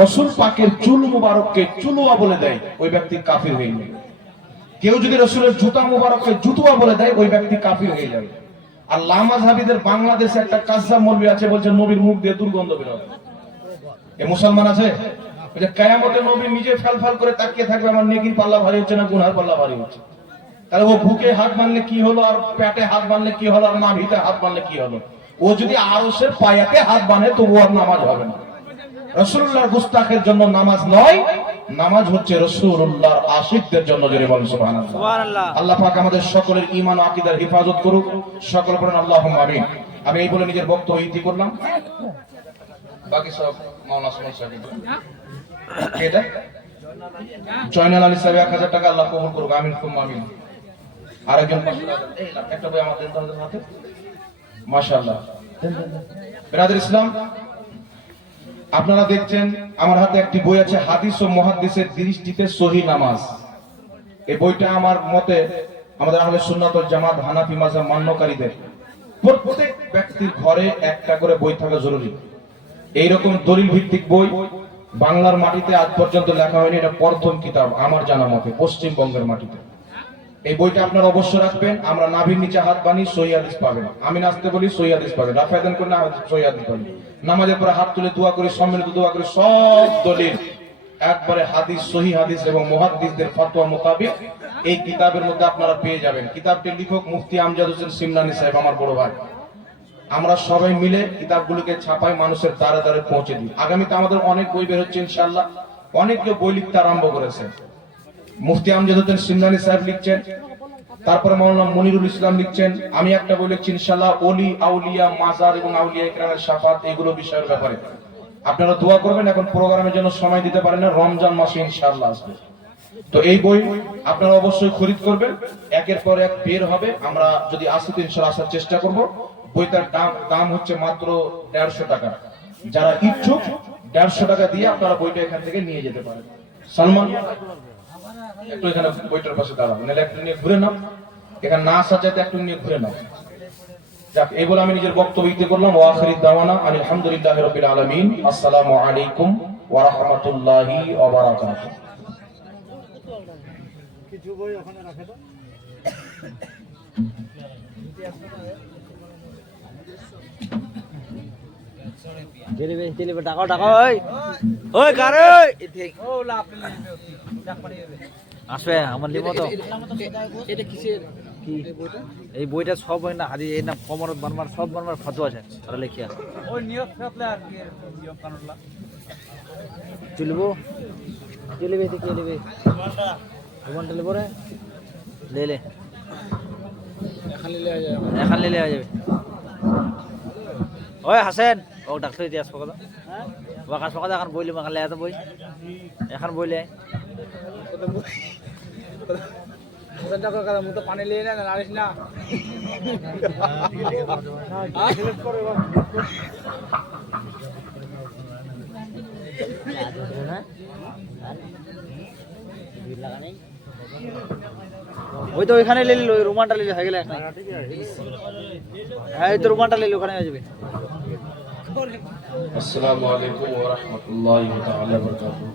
রাসূল পাকের চুল মুবারককে চুলুয়া বলে দেয়, ওই ব্যক্তি কাফির হয়ে যাবে। কেউ যদি রাসূলের জুতা মুবারককে জুতুয়া বলে দেয়, ওই ব্যক্তি কাফির হয়ে যাবে। আর লামাযহাবীদের বাংলাদেশে একটা কাজ্জাব মৌলভী আছে, বলছে নবীর মুখ দিয়ে দুর্গন্ধ বের হবে। এ মুসলমান আছে? যে কিয়ামতে নবী নিজে ফেলফেল করে তাকিয়ে থাকবে, আমার নেকির পাল্লা ভারী হচ্ছে না গুনার পাল্লা ভারী হচ্ছে। তাহলে ও বুকে হাত বাঁধলে কি হলো, আর পেটে হাত বাঁধলে কি হলো, আর নাভিতে হাত বাঁধলে কি হলো? ও যদি আরশের পায়াতে হাত বাঁধে তো ওর নামাজ হবে না। রাসূলুল্লাহর গুস্তাখের জন্য নামাজ নয়, নামাজ হচ্ছে রাসূলুল্লাহর আশিকদের জন্য। জোরে বলেন সুবহানাল্লাহ। সুবহানাল্লাহ। আল্লাহ পাক আমাদের সকলের ঈমান ও আকীদার হেফাজত করুক, সকল বলেন আল্লাহুম্মা আমিন। আমি এই বলে নিজের বক্তব্য ইতি করলাম, বাকি সব মাওলানা আসমাউল সাহেব। এটা জয়নাল আলী সাহেব 1000 টাকা, আল্লাহ কবুল করুক, আমিন সুম্মা আমিন। আরেকজন একটা বই আমার দেন তাহলে হাতে, মাশাআল্লাহ। বিরাদর ইসলাম, আপনারা দেখছেন আমার হাতে একটি বই আছে, হাদিস ও মুহাদ্দিসের দৃষ্টিতে সহিহ নামাজ। এই বইটা আমার মতে আমাদের আহলে সুন্নাত ওয়াল জামাত হানাফি মাযহাব মান্যকারীদের প্রত্যেক ব্যক্তির ঘরে একটা করে বই থাকা জরুরি। এইরকম দলিল ভিত্তিক বই বাংলার মাটিতে আজ পর্যন্ত লেখা হয়নি, এটা প্রথম কিতাব আমার জানা মতে পশ্চিমবঙ্গের মাটিতে। এই বইটা আপনারা অবশ্যই রাখবেন। আমরা নাভির নিচে হাত বানি সহিহ হাদিস পাবেন, আমি নাচতে বলি সহিহ হাদিস পাবেন, রাফায়দান করলে সহিহ হাদিস পাবেন, নামাজের পরে হাত তুলে দোয়া করি, সম্মিলিত দোয়া করি, সব দলিল একবারে হাদিস, সহিহ হাদিস এবং মুহাদ্দিসদের ফতোয়া মোতাবেক এই কিতাবের মধ্যে আপনারা পেয়ে যাবেন। কিতাবটির লেখক মুফতি আমজাদ হোসেন সিমনানি সাহেব, আমার বড় ভাই। আমরা সবাই মিলে কিতাবগুলোকে ছাপাই, মানুষের দ্বারে দ্বারে পৌঁছে দিই। আগামীতে আমাদের অনেক বই বের হচ্ছে ইনশাআল্লাহ, অনেকে বই লিখতে আরম্ভ করেছে। মুফতি আমজাদ হোসেন সিমনানি সাহেব লিখছেন, তারপরে মাওলানা মনিরুল ইসলাম লিখছেন, আমি একটা বই লিখছি ইনশাআল্লাহ, ওলি আউলিয়া মাজার এবং আউলিয়া ইকরামের শাফাত, এগুলো বিষয়ের ব্যাপারে আপনারা দোয়া করবেন। এখন প্রোগ্রামের জন্য সময় দিতে পারেন না, রমজান মাসে ইনশাআল্লাহ আসবে। তো এই বই আপনারা অবশ্যই খরিদ করবেন, একের পর এক বের হবে। আমরা যদি আসি তো ইনশাআল্লাহ আসার চেষ্টা করব। বইটার দাম হচ্ছে মাত্র 150 টাকা। যারা ইচ্ছুক 150 টাকা দিয়ে আপনারা বইটা এখান থেকে নিয়ে যেতে পারেন। সালমান একটু এখানে বইটার পাশে দাঁড়াও, নাহলে একটু নিয়ে ঘুরে নাও, এখানে না আসা চাইতে একটু নিয়ে ঘুরে নাও। যাক, এই বলে আমি নিজের বক্তব্য ইতি করলাম। ওয়া আখিরু দাওয়ানা আলহামদুলিল্লাহি রাব্বিল আলামিন। আসসালামু আলাইকুম ওয়া রাহমাতুল্লাহি ওয়া বারাকাতুহু। কিছু বই ওখানে রাখে তো। টাকা টাকা ওই কারে আসবে আমার লিব তো। এটা কিসের কি এই বইটা সব হয় না, হাদি এই না কমরত বানবার সব বানবার ফতোয়া আছে, তারা লিখিয়া ওই নিয়ম থাকলে আর কি নিয়ম কানুনলা চলবো চলবে তো চলবে ঘন্টা লেবো রে লে এখন নিলে হয়ে যাবে। ওই হাসেন ও ডাক্তার ইতিহাস পকদ ও আকাশ পকদ এখন বইলি মাখালে এত বই এখন বইলে তো পানি লিয়ে না নারিস না ওই তো ওইখানে ले लो রুমানটা ले लो হয়ে গেল একটা হ্যাঁ এই তো রুমানটা ले लो ওখানে হয়ে যাবে আসসালামু আলাইকুম ওয়া রাহমাতুল্লাহি ওয়া বারাকাতুহু